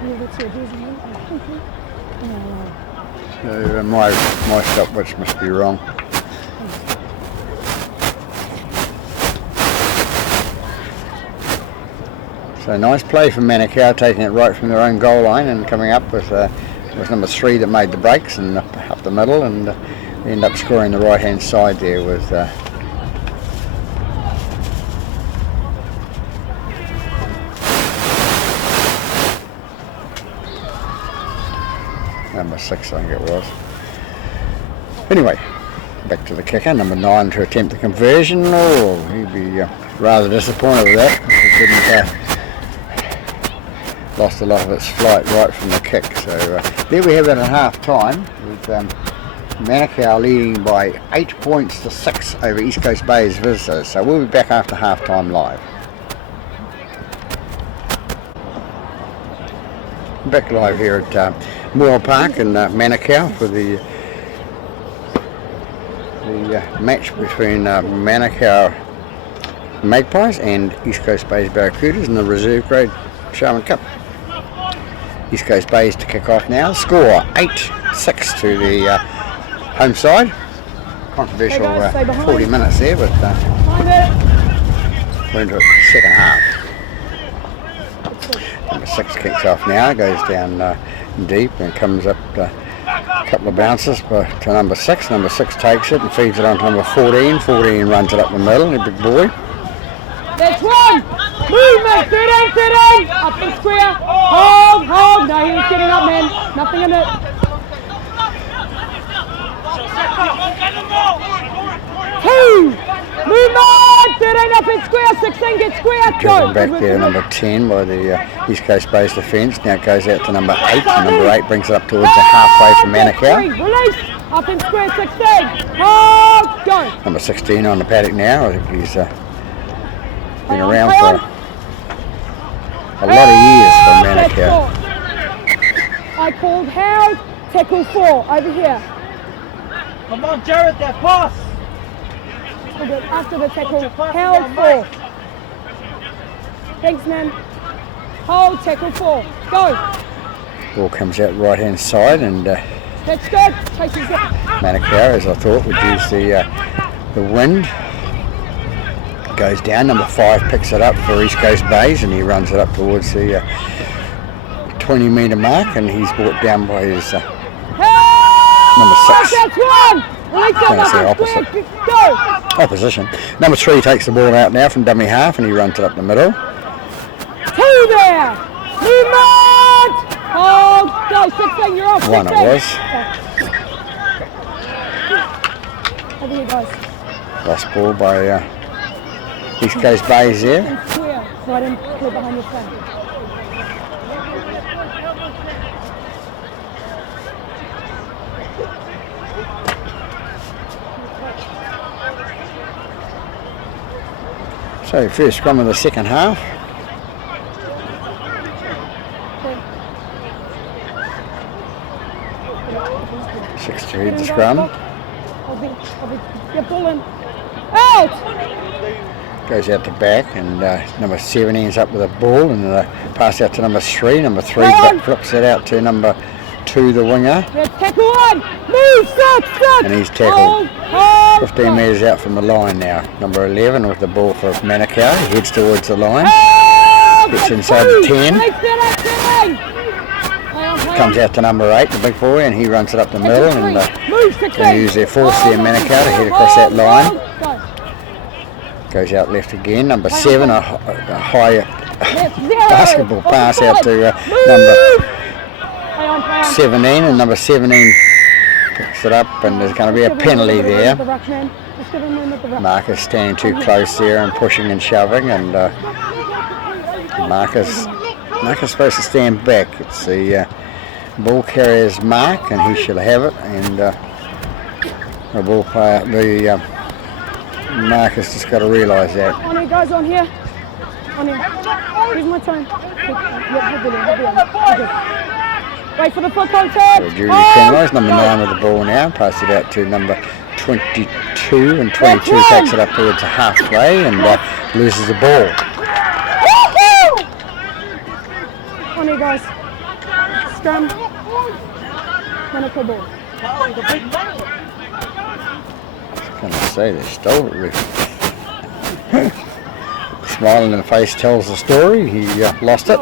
that's your jersey, mate. So my stopwatch must be wrong. So nice play from Manukau, taking it right from their own goal line and coming up with number 3 that made the breaks and up the middle, and they end up scoring the right hand side there with number 6 I think it was. Anyway, back to the kicker, number 9 to attempt the conversion. Oh, he'd be rather disappointed with that. He couldn't, lost a lot of its flight right from the kick. So there we have it at half time with Manukau leading by 8 points to 6 over East Coast Bay's visitors. So we'll be back after half time live. Back live here at Moore Park in Manukau for the match between Manukau Magpies and East Coast Bay's Barracudas in the reserve grade Sharman Cup. East Coast Bay's to kick off now. Score 8-6 to the home side. Controversial 40 minutes there, but we're into the second half. Number 6 kicks off now, goes down deep and comes up a couple of bounces to number 6. Number 6 takes it and feeds it on to number 14. 14 runs it up the middle, a big boy. That's one! Movement! 13! Up the square! Hold! No, he was getting up, man. Nothing in it. 2! Movement! 13 up in square, 16 gets square. Driven back there, number 10 by the East Coast Bay's defence. Now it goes out to number 8. And number 8 brings it up towards the halfway from Manukau. Release! Up in square, 16. Hold! Go! Number 16 on the paddock now. I think he's been around for a lot of years for Manukau. I called Howard, tackle 4, over here. Come on, Jared, that pass! After the tackle, Howard 4. Thanks, man. Hold, tackle 4. Go! Ball comes out right hand side and That's good. Chases it. Manukau, as I thought, would use the wind. Goes down, number 5 picks it up for East Coast Bays and he runs it up towards the 20 metre mark and he's brought down by his number 6. That's one! That's the opposite. Go! Opposition. Number 3 takes the ball out now from dummy half and he runs it up the middle. 2 there! Movement! Hold! Go, 16, you're off. 16. 1 it was. Over here, guys. Lost ball by East Coast Bays there. And square, right in, clear behind your front. So first scrum of the second half. 6 to read the scrum. You're pulling. Out! Goes out the back and number 17's up with a ball and pass out to number 3. Number 3 flips it out to number 2, the winger. Let's tackle 1! Move! Stop! And he's tackled 15 metres out from the line now. Number 11 with the ball for Manukau. He heads towards the line. Gets inside the 10. Comes out to number 8, the big boy, and he runs it up the middle. And they use their force there, Manukau, to head across that line. Goes out left again. Number 7, a high basketball pass out to number 17, and number 17 picks it up, and there's going to be a penalty there. Marcus standing too close there and pushing and shoving, and Marcus supposed to stand back. It's the ball carrier's mark, and he shall have it, and the ball player, Marcus just got to realise that. On here, guys, on here. On here. Here's my time. Wait for the foot contact. So duly penalised. Number 9 with the ball now. Pass it out to number 22, and 22 takes it up towards the halfway and loses the ball. On here, guys. Scrum. Manukau ball. Can I say they stole it? Smiling in the face tells the story. He lost it.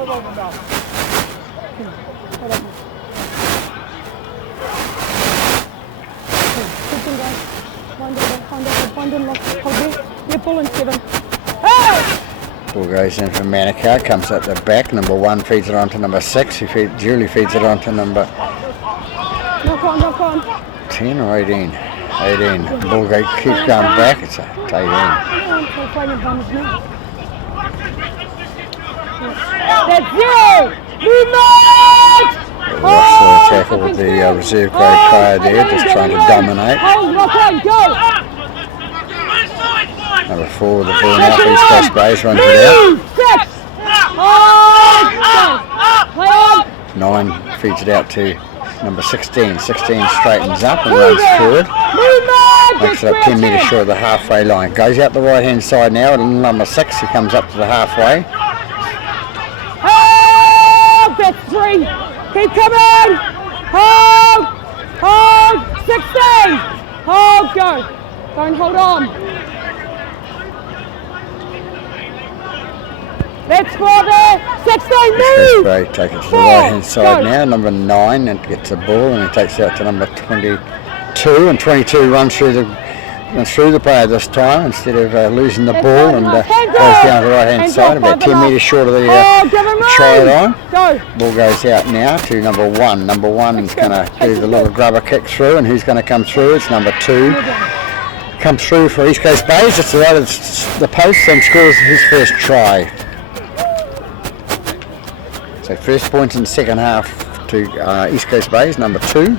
Ball goes in from Manukau, comes at the back. Number 1 feeds it on to number 6. He duly feeds it on to number Knock on, knock on. 10 or 18? 18. Ball keeps going back. It's 18. That's 0. Movement! Rush the tackle with the reserve grade player there, just trying to dominate. Hold, knock on, go! Number 4 with the ball now for East Coast Bays, runs it out. 9 feeds it out to number 16. 16 straightens up and runs forward. Makes it up 10 metres short of the halfway line. Goes out the right hand side now, and number 6, he comes up to the halfway. Hold! That's 3. Keep coming! Hold! Hold! 16! Hold, go! Don't hold on. That's 4 there. 16, move! Great, take it to the right hand side now. Number 9 and gets the ball, and he takes it out to number 22, and 22 runs through the player this time instead of losing the ball, and goes down the right hand side about 10 metres short of the try line. Ball goes out now to number 1. Number 1 is going to do the little grubber kick through, and who's going to come through? It's number 2. Comes through for East Coast Bays, just right at the post, and scores his first try. So first points in the second half to East Coast Bays, number 2.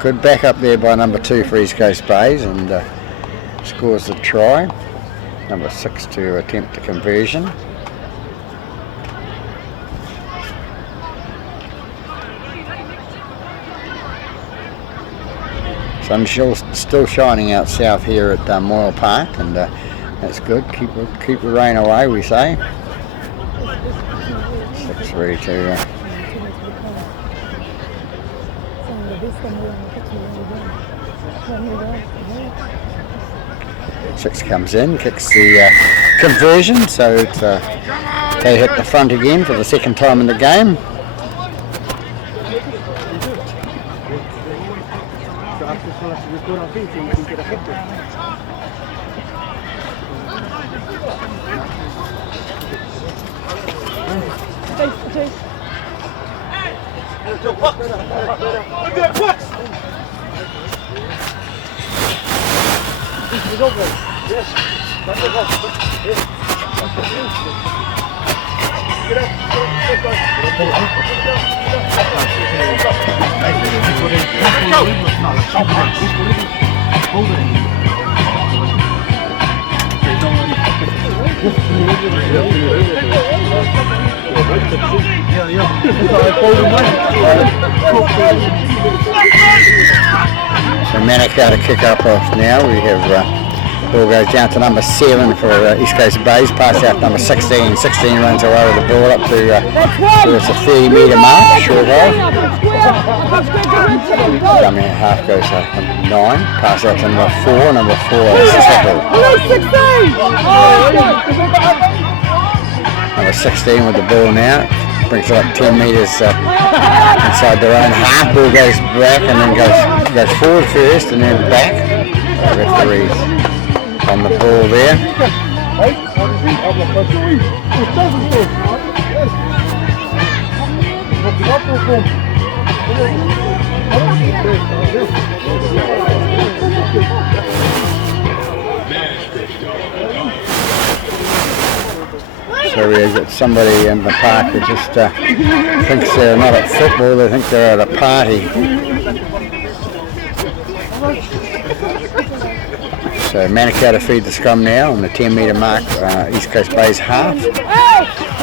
Good back up there by number 2 for East Coast Bays, and scores the try. Number 6 to attempt the conversion. Sun still shining out south here at Moyle Park, and that's good. Keep the rain away, we say. 6-3 to 6 comes in, kicks the conversion, so it's, they hit the front again for the second time in the game. So Manukau to kick up off now. We have ball goes down to number 7 for East Coast Bays, pass out number 16. 16 runs away with the ball up to it's a 30 metre mark, short of. Half goes to number 9, pass out to number 4. Number 4 is tackled. Number 16 with the ball now, brings it up 10 metres inside their own half. Ball goes back and then goes forward first and then back. Referees on the ball there. So we've got somebody in the park who just thinks they're not at football, they think they're at a party. So Manukau to feed the scrum now on the 10 metre mark, East Coast Bays half.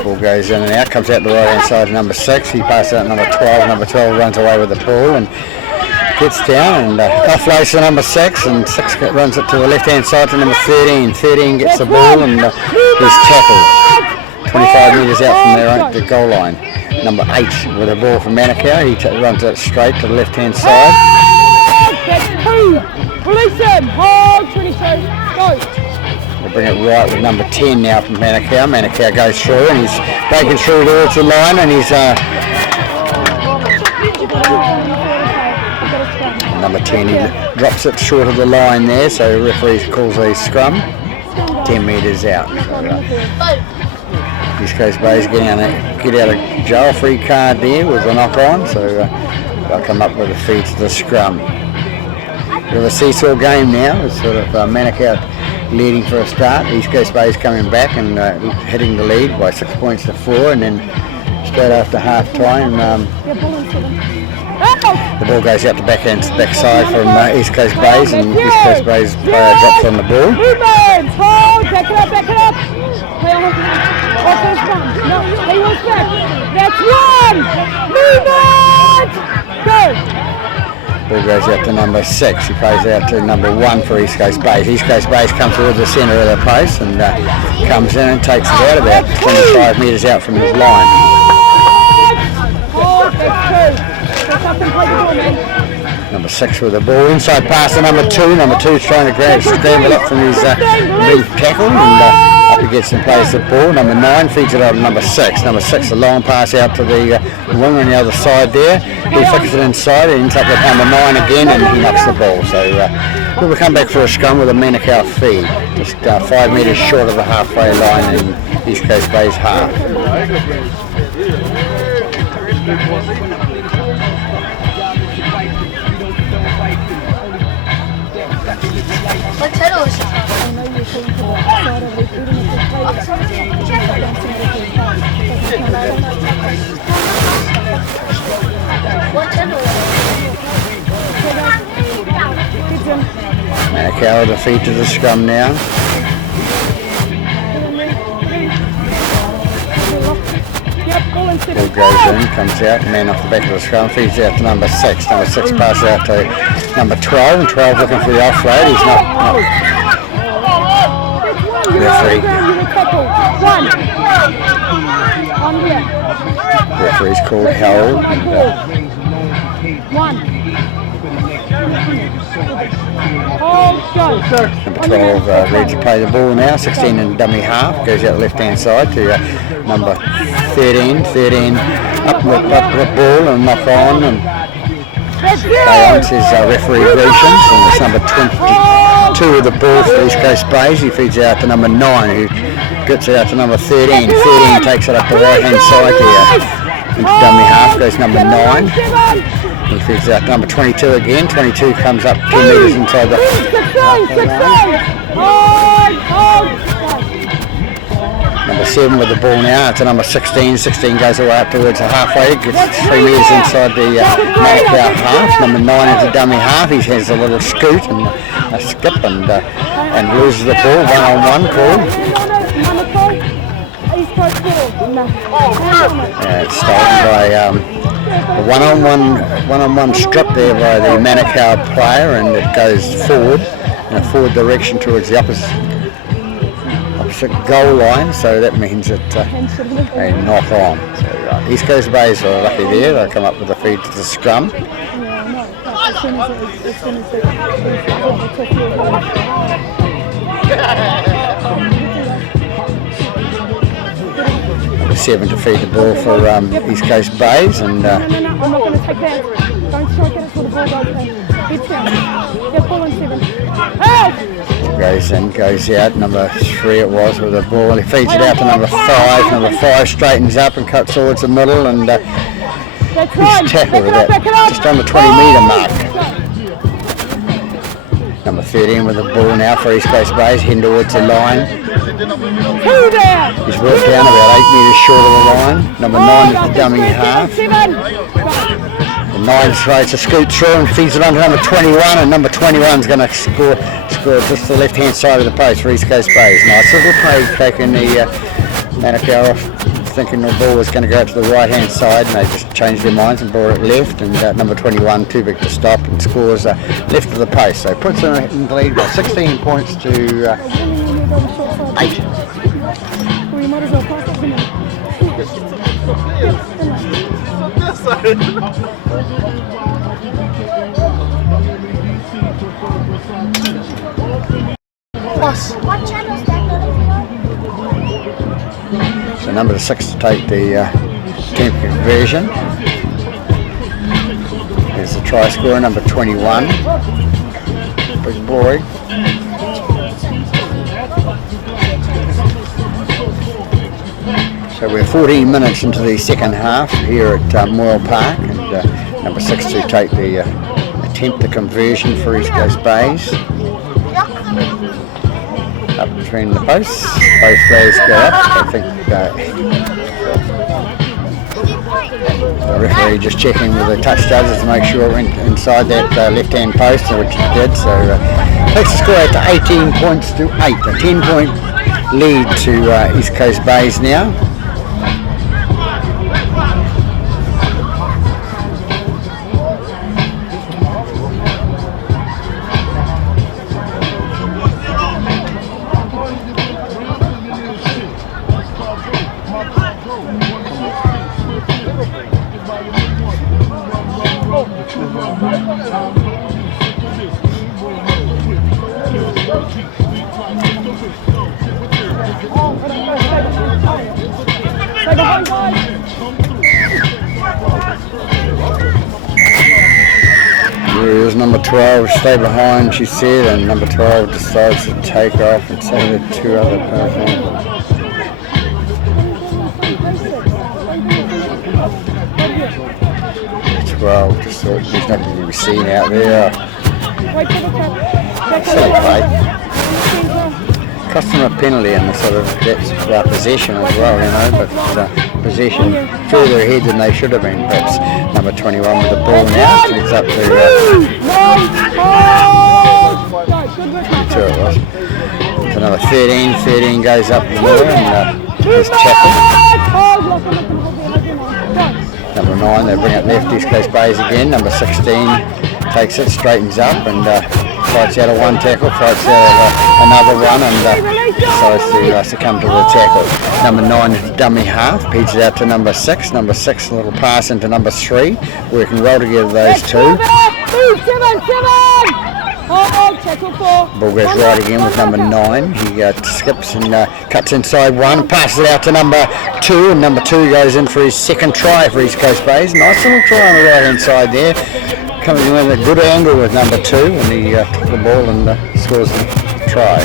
Ball goes in and out, comes out the right hand side to number 6, he passes out number 12, number 12 runs away with the ball and gets down and offloads to number 6, and 6 runs it to the left hand side to number 13. 13 gets the ball and he's tackled 25 metres out from the goal line. Number 8 with a ball from Manukau, he runs it straight to the left hand side. That's 2. Release him. Hold 22. Go. to bring it right with number 10 now from Manukau. Manukau goes through and he's breaking through towards the line, and he's number 10, he drops it short of the line there, so the referee calls a scrum, 10 metres out. East Coast Bay's get out of jail free card there with a knock on, so they'll come up with a feed to the scrum. Bit of a seesaw game now. It's sort of Manukau leading for a start. East Coast Bay's coming back and hitting the lead by 6 points to 4, and then straight after half time the ball goes out the backside from East Coast Bay's, and East Coast Bay's player drops on the ball. Movement! Hold! Back it up, back it up! Play on off his one. No, he was back. That's one! Movement! Go! Ball goes out to number 6. He plays out to number 1 for East Coast Bay's. East Coast Bay's comes towards the centre of the post and comes in and takes it out about 25 metres out from his line. Oh, that's 2. Number 6 with the ball inside pass to number 2. Number 2's trying to scramble up from his lead tackle, and up he gets and plays the ball. Number 9 feeds it out to number 6. Number 6 a long pass out to the winger on the other side there. He flicks it inside and ends up with number 9 again, and he knocks the ball. So we'll come back for a scrum with a Manukau feed, just 5 metres short of the halfway line in East Coast Bay's half. What title is that? What title is that? Manukau defeat to the scrum now. Ball goes in, comes out, man off the back of the scrum, feeds out to number 6. Number 6 passes out to number 12, and 12 looking for the offload. He's not. Referee. Referee's called Harold. Number 12 ready to play the ball now. 16 in dummy half, goes out the left hand side to number 13. 13 up the ball and knock on, and Bayon's his referee Grecians, and it's number 22 with the ball for East Coast Bays. He feeds out to number 9, who gets it out to number 13. 13 takes it up the right hand side there. Into dummy half goes number 9. He feeds out number 22 again. 22 comes up 2 metres inside the... Number 7 with the ball now. It's a number 16. 16 goes away up towards the halfway. Gets 3 metres inside the Manukau half. Number 9 is the dummy half. He has a little scoot and a skip and loses the ball. 1-on-1 call. It's stolen by a one-on-one strip there by the Manukau player, and it goes forward in a forward direction towards the opposite goal line, so that means it's a knock on. So East Coast Bays are lucky there. They'll come up with a feed to the scrum. 7 to feed the ball for East Coast Bays, and I'm not going to take that. Don't strike it until the ball goes in. Head down. Yeah, ball in 7. Help! Goes in, goes out. Number 3 it was with the ball. He feeds it out to number 5. Number 5 straightens up and cuts towards the middle, and he's tackled at that just on the 20 metre mark. Number 13 with the ball now for East Coast Bays, heading towards the line. He's worked down about 8 metres short of the line. Number 9 is the dummy half. The 9 tries to scoot through and feeds it on to number 21, and number 21 is going to score just the left hand side of the post for East Coast Bays. Nice little play taking the Manukau off, thinking the ball was going to go to the right hand side, and they just changed their minds and brought it left, and number 21 too big to stop and scores left of the post, so puts them in the lead by 16 points to 8. We might as well pass it to me. What channel is that? So number 6 to take the attempt conversion. There's the try scorer, number 21. Big boy. So we're 14 minutes into the second half here at Moyle Park, and number 6 to take the attempt the conversion for East Coast Bays. Up between the posts, both players go up. I think the referee just checking with the touch judges to make sure it went inside that left-hand post, which it did. So takes the score out to 18 points to 8. A 10-point lead to East Coast Bays now. Here's number 12, stay behind, she said, and number 12 decides to take off, and so did 2 other persons. 12 just thought there's nothing to be seen out there. Silly play. Customer penalty, and sort of that's our possession as well, you know, but possession further ahead than they should have been. Perhaps number 21 with the ball now. It's up to 2 it was. It's another 13. 13 goes up the middle, and is tackled. Number 9, they bring it left, East Coast Bays again. Number 16 takes it, straightens up, and fights out of one tackle, fights out of another one, and decides to succumb to the tackle. Number 9 is dummy half, feeds it out to number 6. Number 6, a little pass into number 3, working well together those two. Ball goes right again with number 9. He skips and cuts inside one, passes it out to number 2, and number 2 goes in for his second try for East Coast Bays. Nice little try on the right hand side there. Coming in with a good angle with number 2, and he took the ball and scores the try.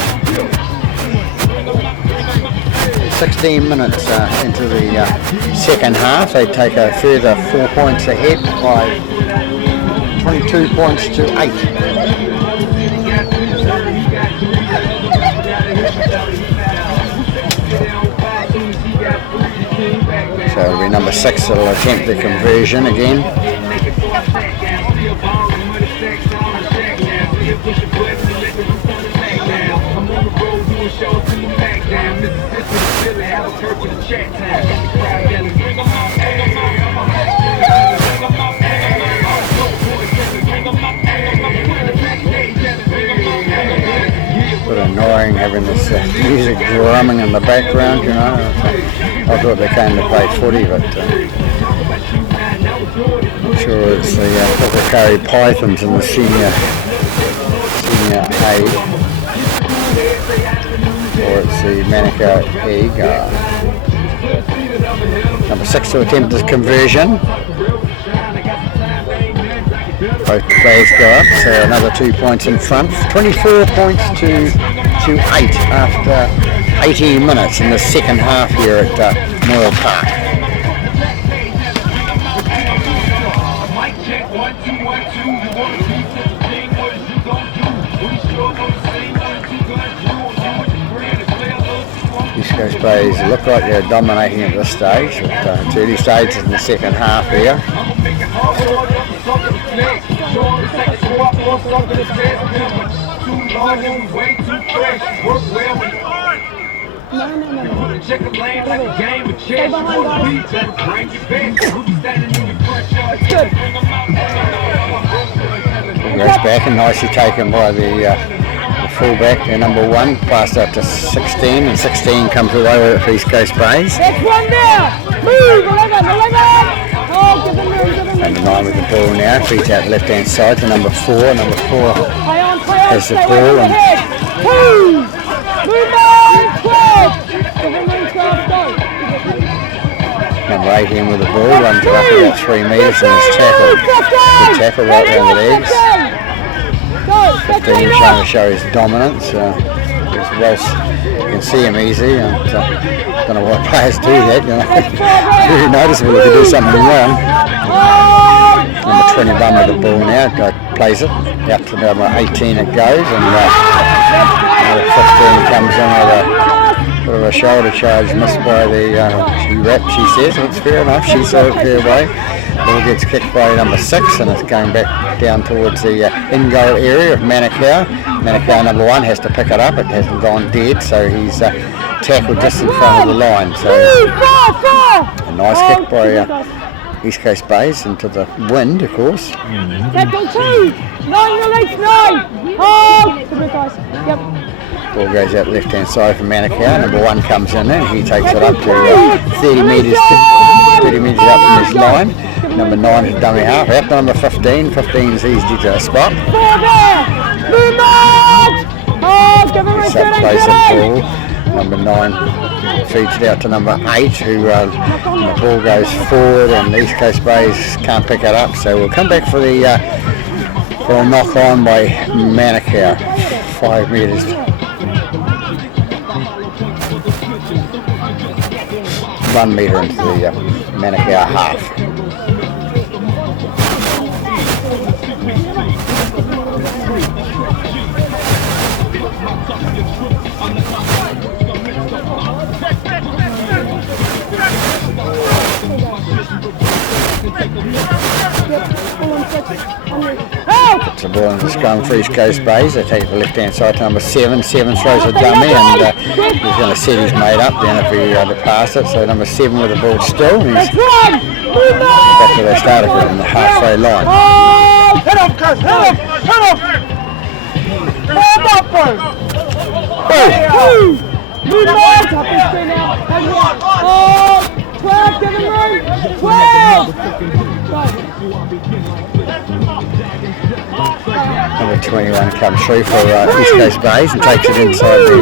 16 minutes into the second half, they take a further 4 points ahead by 22 points to 8. So it'll be number 6 that'll attempt the conversion again. Bit annoying having this music drumming in the background, you know. I thought they came to play footy, but I'm sure it's the Pukakari Pythons in the senior A, or it's the Manukau Eagle. Number 6 to attempt this conversion. Both players go up, so another 2 points in front. 24 points to 8 after 18 minutes in the second half here at Moyle Park. East Coast Bays look like they're dominating at this stage. It's early stages in the second half here. Goes back and nicely taken by the fullback, their number 1, passed up to 16, and 16 comes away with East Coast Bays. That's one there! Move! 11! Oh, give them room, Number 9 with the ball now, feeds out left hand side to number 4. Number 4 has the ball and move on! 12! Give them room, 12, go! Number 18 with the ball, runs it up about 3 metres and is tackled. Good tackle right round the legs. 15 trying to show his dominance. You can see him easy. I don't know why players do that. You know, very noticeable if you do something wrong. Number 21 with the ball now, plays it out to number 18. It goes, and number 15 comes in with a bit of a shoulder charge missed by the she says. It's fair enough. She saw it fair way. Ball gets kicked by number 6, and it's going back down towards the in-goal area of Manukau. Manukau number 1 has to pick it up. It hasn't gone dead, so he's tackled just in front of the line. So a nice kick by East Coast Bays into the wind, of course. Tackle 2, 9 release 9. Oh, good guys. Yep. Ball goes out left hand side for Manukau. Number 1 comes in and he takes it up to 30 metres up from his line. Number 9 is dummy half. Out to number 15. 15 is easy to spot. It's up close at ball. Number 9 feeds it out to number 8, who the ball goes forward and East Coast Bays can't pick it up. So we'll come back for a knock on by Manukau. 5 metres. 1 metre into the Manukau half. It's a ball in the scrum for East Coast Bays. They take it to the left hand side to number 7. 7 throws a dummy and he's going to set his mate up then if he pass it. So number 7 with the ball still. He's back to where they started from the halfway line. Head off, guys! Head off! Head off! Head off, bro! Move on! Top is straight now. 12, give him room! 12! Number 21 comes through for East Coast Bays and takes it inside the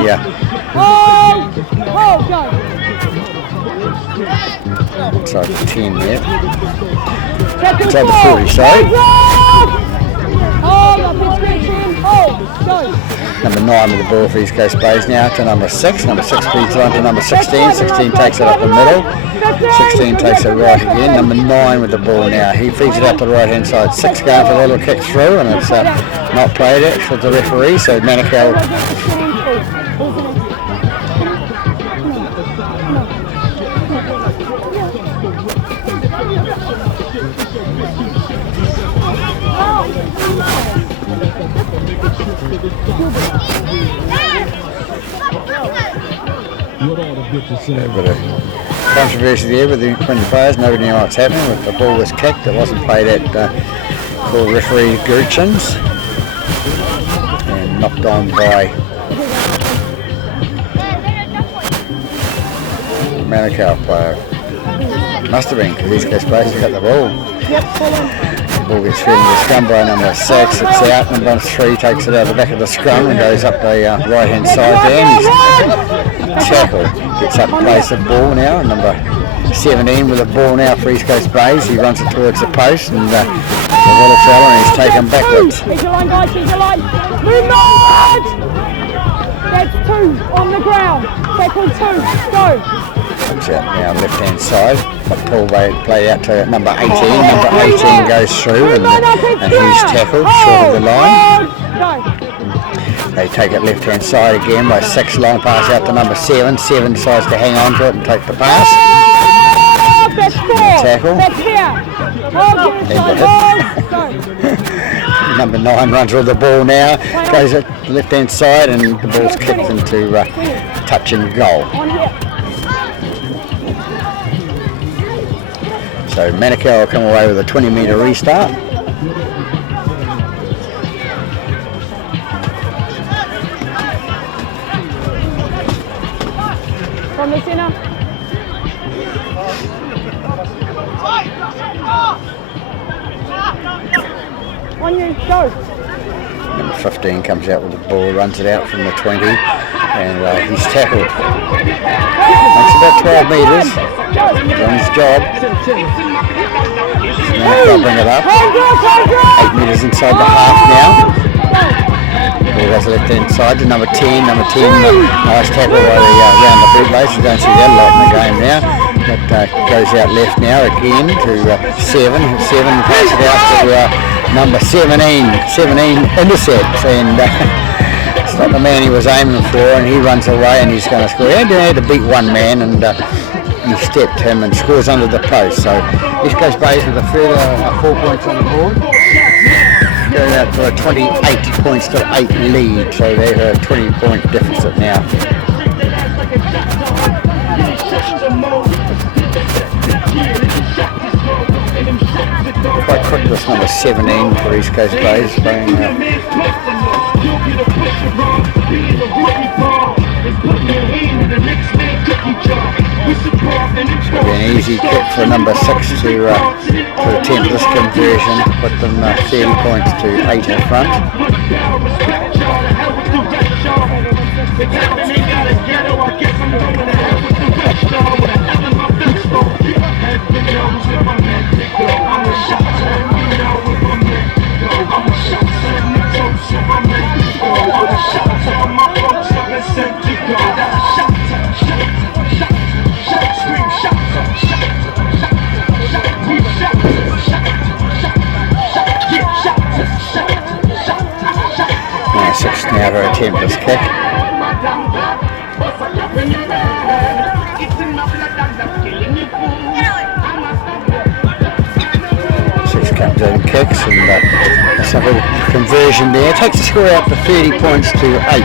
inside the 10 there. Inside the 40, sorry. Number 9 with the ball for East Coast Bays now to number 6. Number 6 feeds it on to number 16. 16 takes it up the middle. 16 takes it right again. Number 9 with the ball now. He feeds it up to the right hand side. 6 going for a little kick through and it's not played it for the referee. So Manukau a bit of controversy there with the players. Nobody knew what's happening. The ball was kicked. It wasn't played at called referee Gurchins and knocked on by Manukau player. Must have been because East Coast Bays got the ball. The ball gets fed in the scrum by number 6. It's out. Number 3 takes it out the back of the scrum and goes up the right hand side there. He's tackled. Gets up and plays the ball now. Number 17 with the ball now for East Coast Bays. He runs it towards the post and the little fella and he's taken backwards. Here's your line, guys. Here's your line. Movement! That's 2 on the ground. Tackle 2. Go. Comes out now left hand side. But Paul play out to number 18. Number 18 goes through and he's tackled short of the line. They take it left hand side again by 6. Long pass out to number 7. 7 decides to hang on to it and take the pass. That's 4. Tackle. That's here. Number 9 runs with the ball now. Goes at left hand side and the ball's kicked into touch and goal. So Manukau will come away with a 20 metre restart. From the centre. On you, go. Number 15 comes out with the ball, runs it out from the 20 and he's tackled. Makes about 12 metres. He's on his job. Now they'll bring it up. 8 metres inside the half now. Ball goes left inside to number 10. Number 10, nice tackle by the round the bootlace. You don't see that a lot in the game now. That goes out left now again to 7. 7 passes it out to number 17. 17 intercepts, and it's not the man he was aiming for, and he runs away and he's going to score. He had to beat one man, and he stepped him and scores under the post. So East Coast Bays with a further 4 points on the board. Going out for a 28 points to 8 lead, so they have a 20-point deficit now. Quite quick, this number 17 for East Coast Bays playing. Should be an easy kick for number 6 to attempt this conversion, put them 30 points to 8 in front. Now 6 now to attempt this kick. Comes in and kicks, and that's a little conversion there. Takes the score out to 30 points to 8.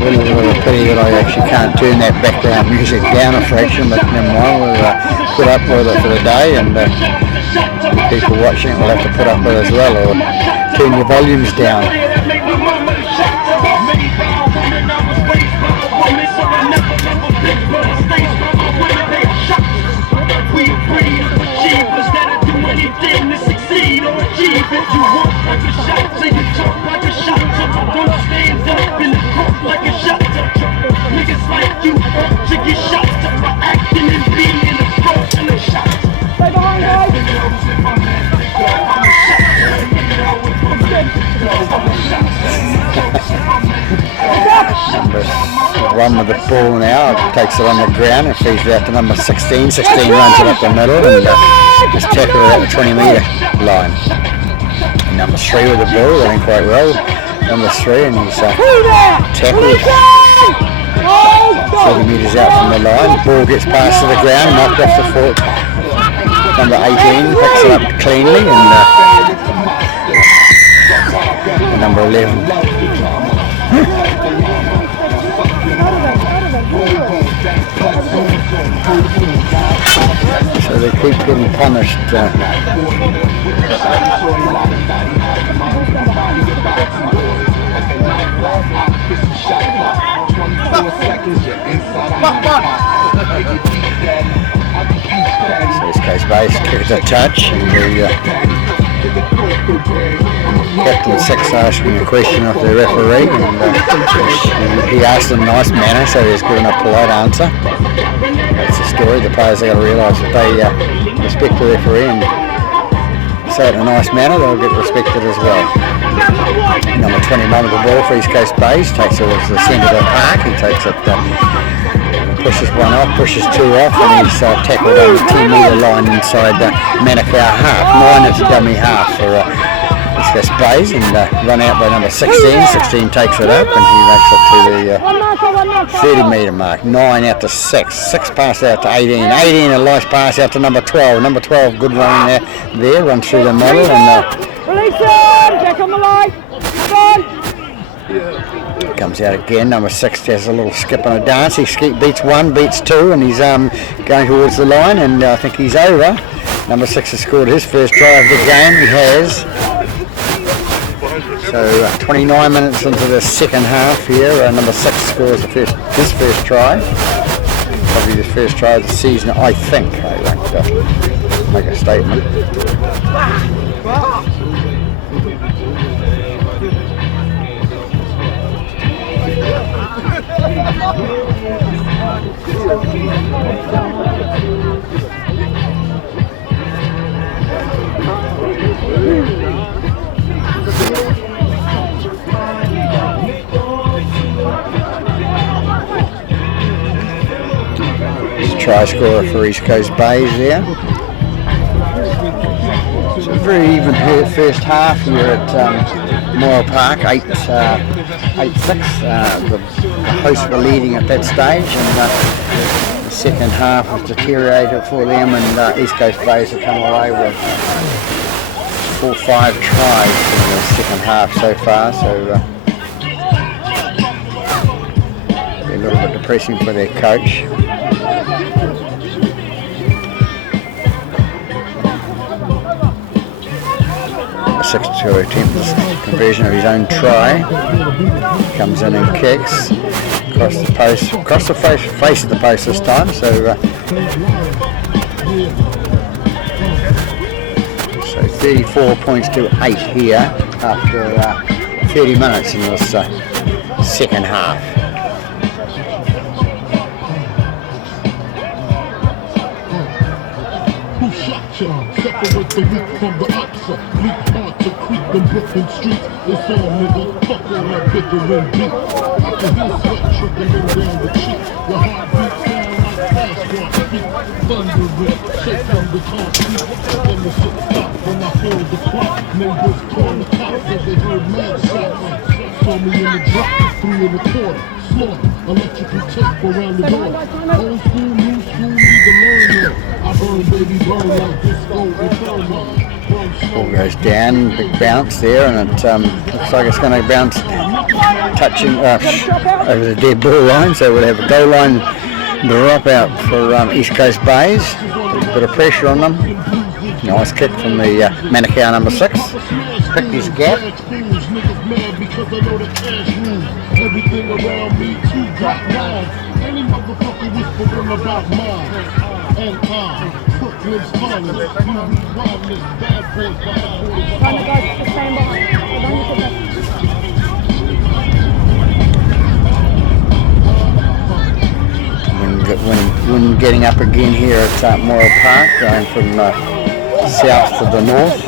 Really a little pity that I actually can't turn that background music down a fraction, but never mind, we'll put up with it for the day, and people watching will have to put up with it as well, or turn your volumes down. Run with the ball now, takes it on the ground and feeds it out to number 16. 16 runs it up the middle and just tackle it at the 20-metre line. And number 3 with the ball, running quite well. Number 3, and he's tackled 30 metres out from the line. The ball gets passed to the ground, knocked off the foot. Number 18 picks it up cleanly, and number 11. So they keep getting punished. So East Coast Bays gives a touch, and the Captain 6 asking a question of the referee, and he asked in a nice manner, so he's given a polite answer. That's the story. The players have got to realise that they respect the referee and say it in a nice manner, they'll get respected as well. Number 29 with the ball for East Coast Bays, takes it to the centre of the park. He takes it, pushes one off, pushes 2 off, and he's tackled on the 10-metre line inside the Manukau half. 9 is a dummy half for East Coast Bays, and run out by number 16. 16 takes it up, and he makes it to the 30-metre mark. 9 out to 6. 6 pass out to 18. 18 a nice pass out to number 12. Number 12, good run there, runs through the middle, and release him! Back on the line! comes out again. Number 6 has a little skip and a dance. He beats 1, beats 2, and he's going towards the line, and I think he's over. Number 6 has scored his first try of the game. He has. So 29 minutes into the second half here, number 6 scores his first try. Probably the first try of the season, I think. make a statement. Try scorer for East Coast Bays there. It's a very even first half here at Moyle Park, 8-6. The hosts were leading at that stage, and the second half has deteriorated for them, and East Coast Bays have come away with 4 or 5 tries in the second half so far, so a little bit depressing for their coach. 6-2 attempts conversion of his own try. Comes in and kicks across the post, across the face of the post this time. So 34 points to 8 here after 30 minutes in this second half. Separate the weak from the upset. Leak hard to creep them Brooklyn streets. It's all nigga, fuck all that bickering beat. I can hear sweat trickling down the cheek. Your heart beats down like fast rock feet. Thunder rip, shake from the concrete. Then the shit stop when I feel the clock. Neighbors call the cops as they heard mad shots. Saw me in the drop, 3 1/4. Slaughter, electrical tape around the door. Old school, new school, need to learn it. I burn, baby, burn like disco inferno. Ball goes down, big bounce there, and it looks like it's going to bounce touching over the dead ball line, so we'll have a goal line drop out for East Coast Bays. A bit of pressure on them. Nice kick from the Manukau number 6. Picked his gap. Everything around me too got lines. Any motherfucker whispering about mine. And Brooklyn's finest. You wildness, bad boys by the When getting up again here at Moyle Park, going from south to the north.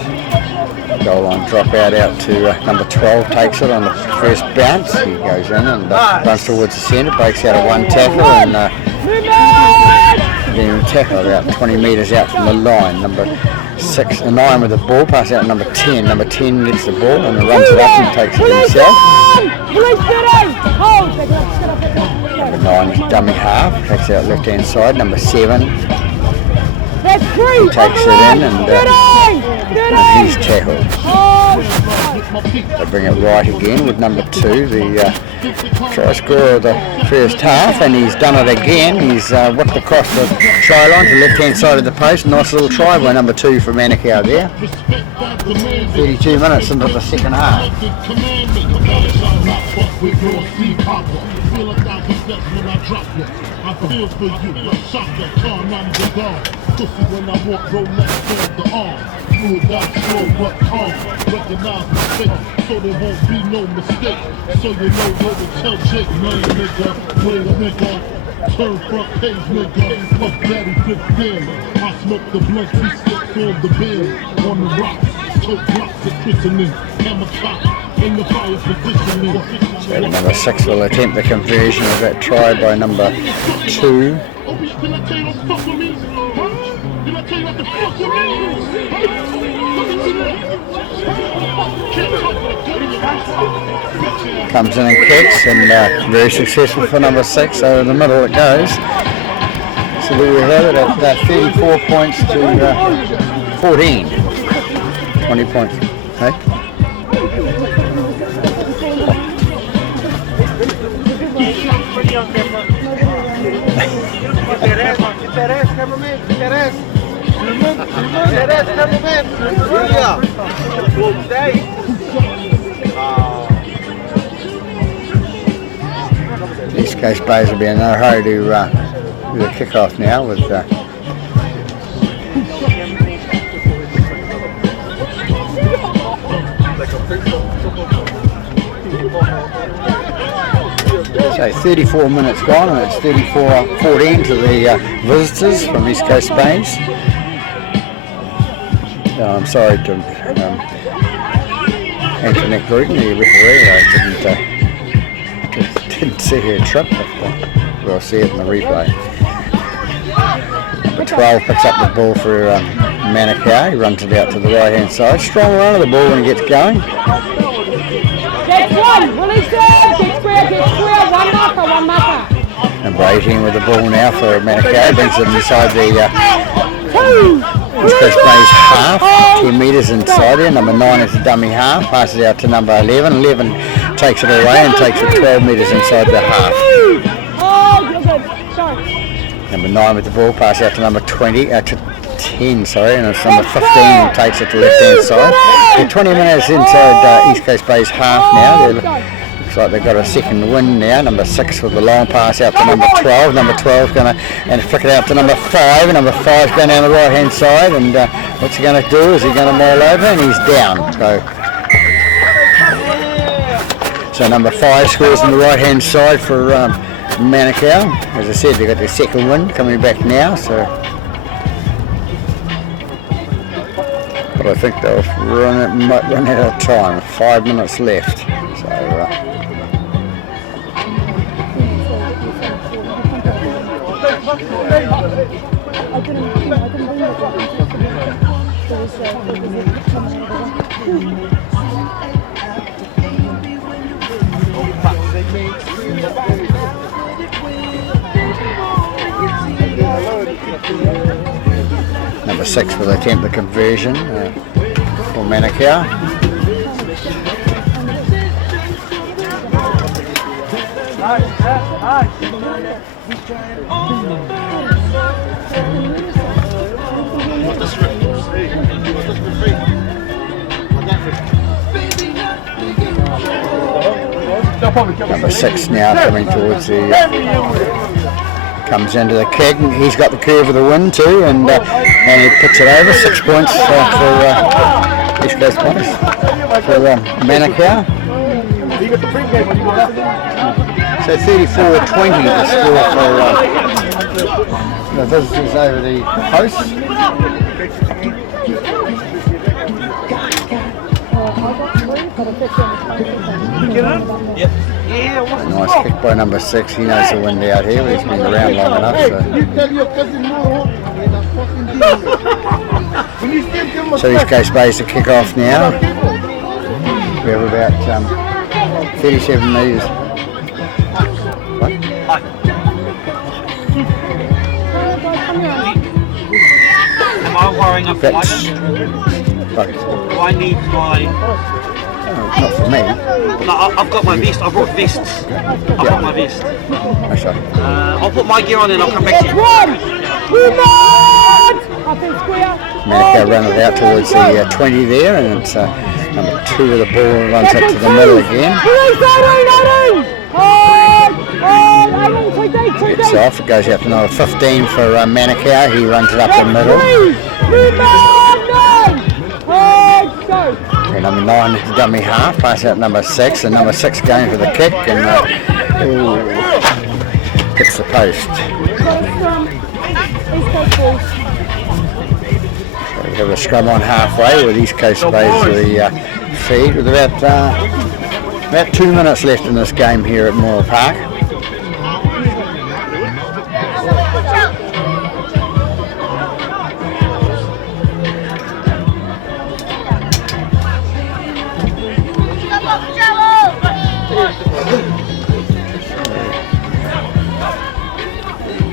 Goal line drop out to number 12, takes it on the first bounce. He goes in and runs towards the centre, breaks out of one tackle, and then tackle about 20 metres out from the line. Number 6 and 9 with the ball, pass out number 10. Number 10 gets the ball and runs it up and takes it himself. Number 9 is dummy half, takes out left hand side. Number 7 takes it in and he's tackled. They bring it right again with number 2, the try scorer of the first half, and he's done it again. He's whipped across the try line to the left hand side of the post. Nice little try by number 2 for Manukau there. 32 minutes into the second half. I feel for you, like soccer, car, none of the gone. Pussy when I walk, Rolex on the arm. You got slow but calm. Recognize my face, so there won't be no mistake. So you know what to tell Jake, man, nigga, play nigga. Turn front page, nigga. Fuck daddy, flip them. I smoke the blunt, he sticks on the bed. On the rocks, choke blocks of christening. Hammer cop. So number 6 will attempt the conversion of that try by number 2. Comes in and kicks, and very successful for number 6. Over the middle it goes. So there we have it at 34 points to 14. 20 points. Hey? East Coast Bays will be in no hurry to do the kick-off now with So 34 minutes gone, and it's 34-14 to the visitors from East Coast Bays. I'm sorry to Antoinette Gruden, the referee. I didn't see her trip, but we'll see it in the replay. Number 12 picks up the ball for Manukau. He runs it out to the right hand side. Strong run of the ball when he gets going. Get one, release it, get square, one marker. Number 18 with the ball now for Manukau. Brings it inside the East Coast Bays half, 10 metres inside there. Number 9 is the dummy half, passes out to number 11. 11 takes it away and takes it 12 metres inside the half. Number 9 with the ball, passes out to number 20, to 10, sorry, and it's number 15 who takes it to left hand side. They're 20 minutes inside East Coast Bays half now. Looks like they've got a second win now. Number 6 with the long pass out to number 12. Number 12's going to flick it out to number 5. And number 5's going down the right hand side. And what's he going to do? Is he going to maul over? And he's down. So number 5 scores on the right hand side for Manukau. As I said, they've got their second win coming back now. But I think they'll might run out of time. 5 minutes left. So. Number 6 will attempt the conversion for Manukau. Number 6 now coming towards the comes into the kick, and he's got the curve of the wind too, and he puts it over. 6 points for East Coast Bays for Manukau. So 34-20 the score for the visitors over the hosts. Nice kick by number 6. He knows the wind out here. He's been around long enough. So East Coast Bays to kick off now. We have about 37 metres. What? Am I worrying up That's, Do I need my... not for me. No, I've got my vest. I brought vests. I've got my vest. Okay. I'll put my gear on and I'll come back to you. Manukau run it out towards the 20 there, and it's number 2 with the ball runs up to the middle again. Gets off, it goes out to number 15 for Manukau. He runs it up the middle. And number 9 is dummy half, pass out number 6, and number 6 going for the kick, and hits the post. So we have a scrum on halfway with East Coast Bays to the feed, with about 2 minutes left in this game here at Moore Park.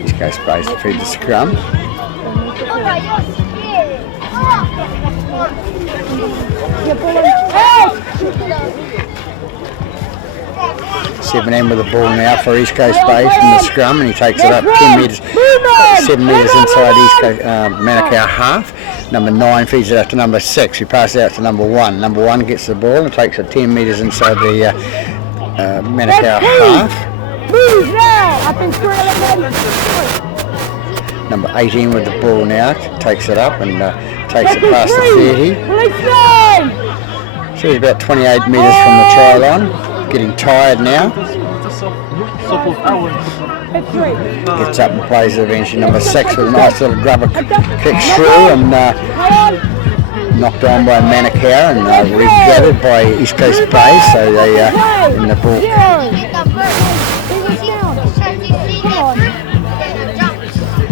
East Coast Bays to feed the scrum. 7 with the ball now for East Coast Bays from the scrum, and he takes it up 10 metres, 7 metres inside East Coast Manukau half. Number 9 feeds it out to number 6, who passes it out to number 1. Number 1 gets the ball and takes it 10 metres inside the Manukau half. Move now! Up in 3 Number 18 with the ball now, takes it up and takes it past the 30. So he's about 28 metres from the try line, getting tired now. It's 3. Gets up and plays eventually number 6 with a nice little grubber kick through and knocked on by Manukau and regathered by East Coast Bay, so they in the ball.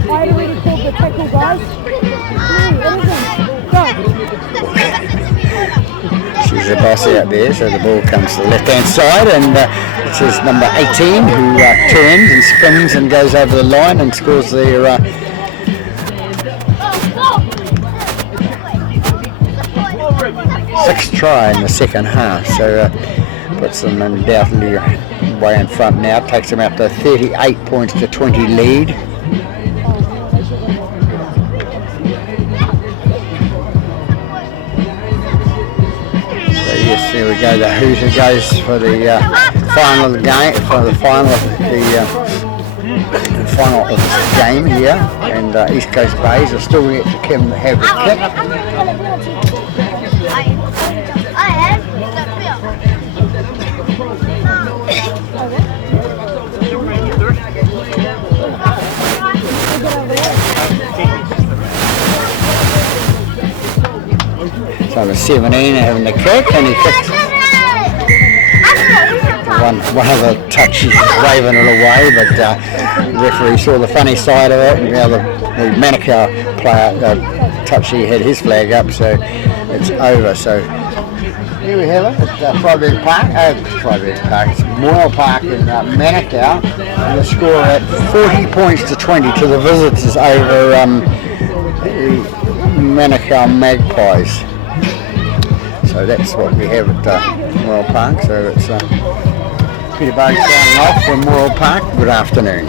I had already called the tackle, guys. No, it isn't. Go. She's the boss out there, so the ball comes to the left-hand side, and it's his number 18 who turns and spins and goes over the line and scores their 6th try in the second half. So puts them undoubtedly way in front now, takes them up to 38 points to 20 lead. Yes, here we go. The Hooter goes for the final of the game, for the final of the game here, and East Coast Bays are still yet to have the kick. So the 17 having the kick, and he kicks one of the touches waving it away, but the referee saw the funny side of it, and the Manukau player touchy had his flag up, so it's over. So here we have it at Freyberg Park, it's Moyle Park in Manukau, and the score at 40 points to 20 to the visitors over Manukau Magpies. So that's what we have at Moyle Park. So it's Peter Barry signing off from Moyle Park. Good afternoon.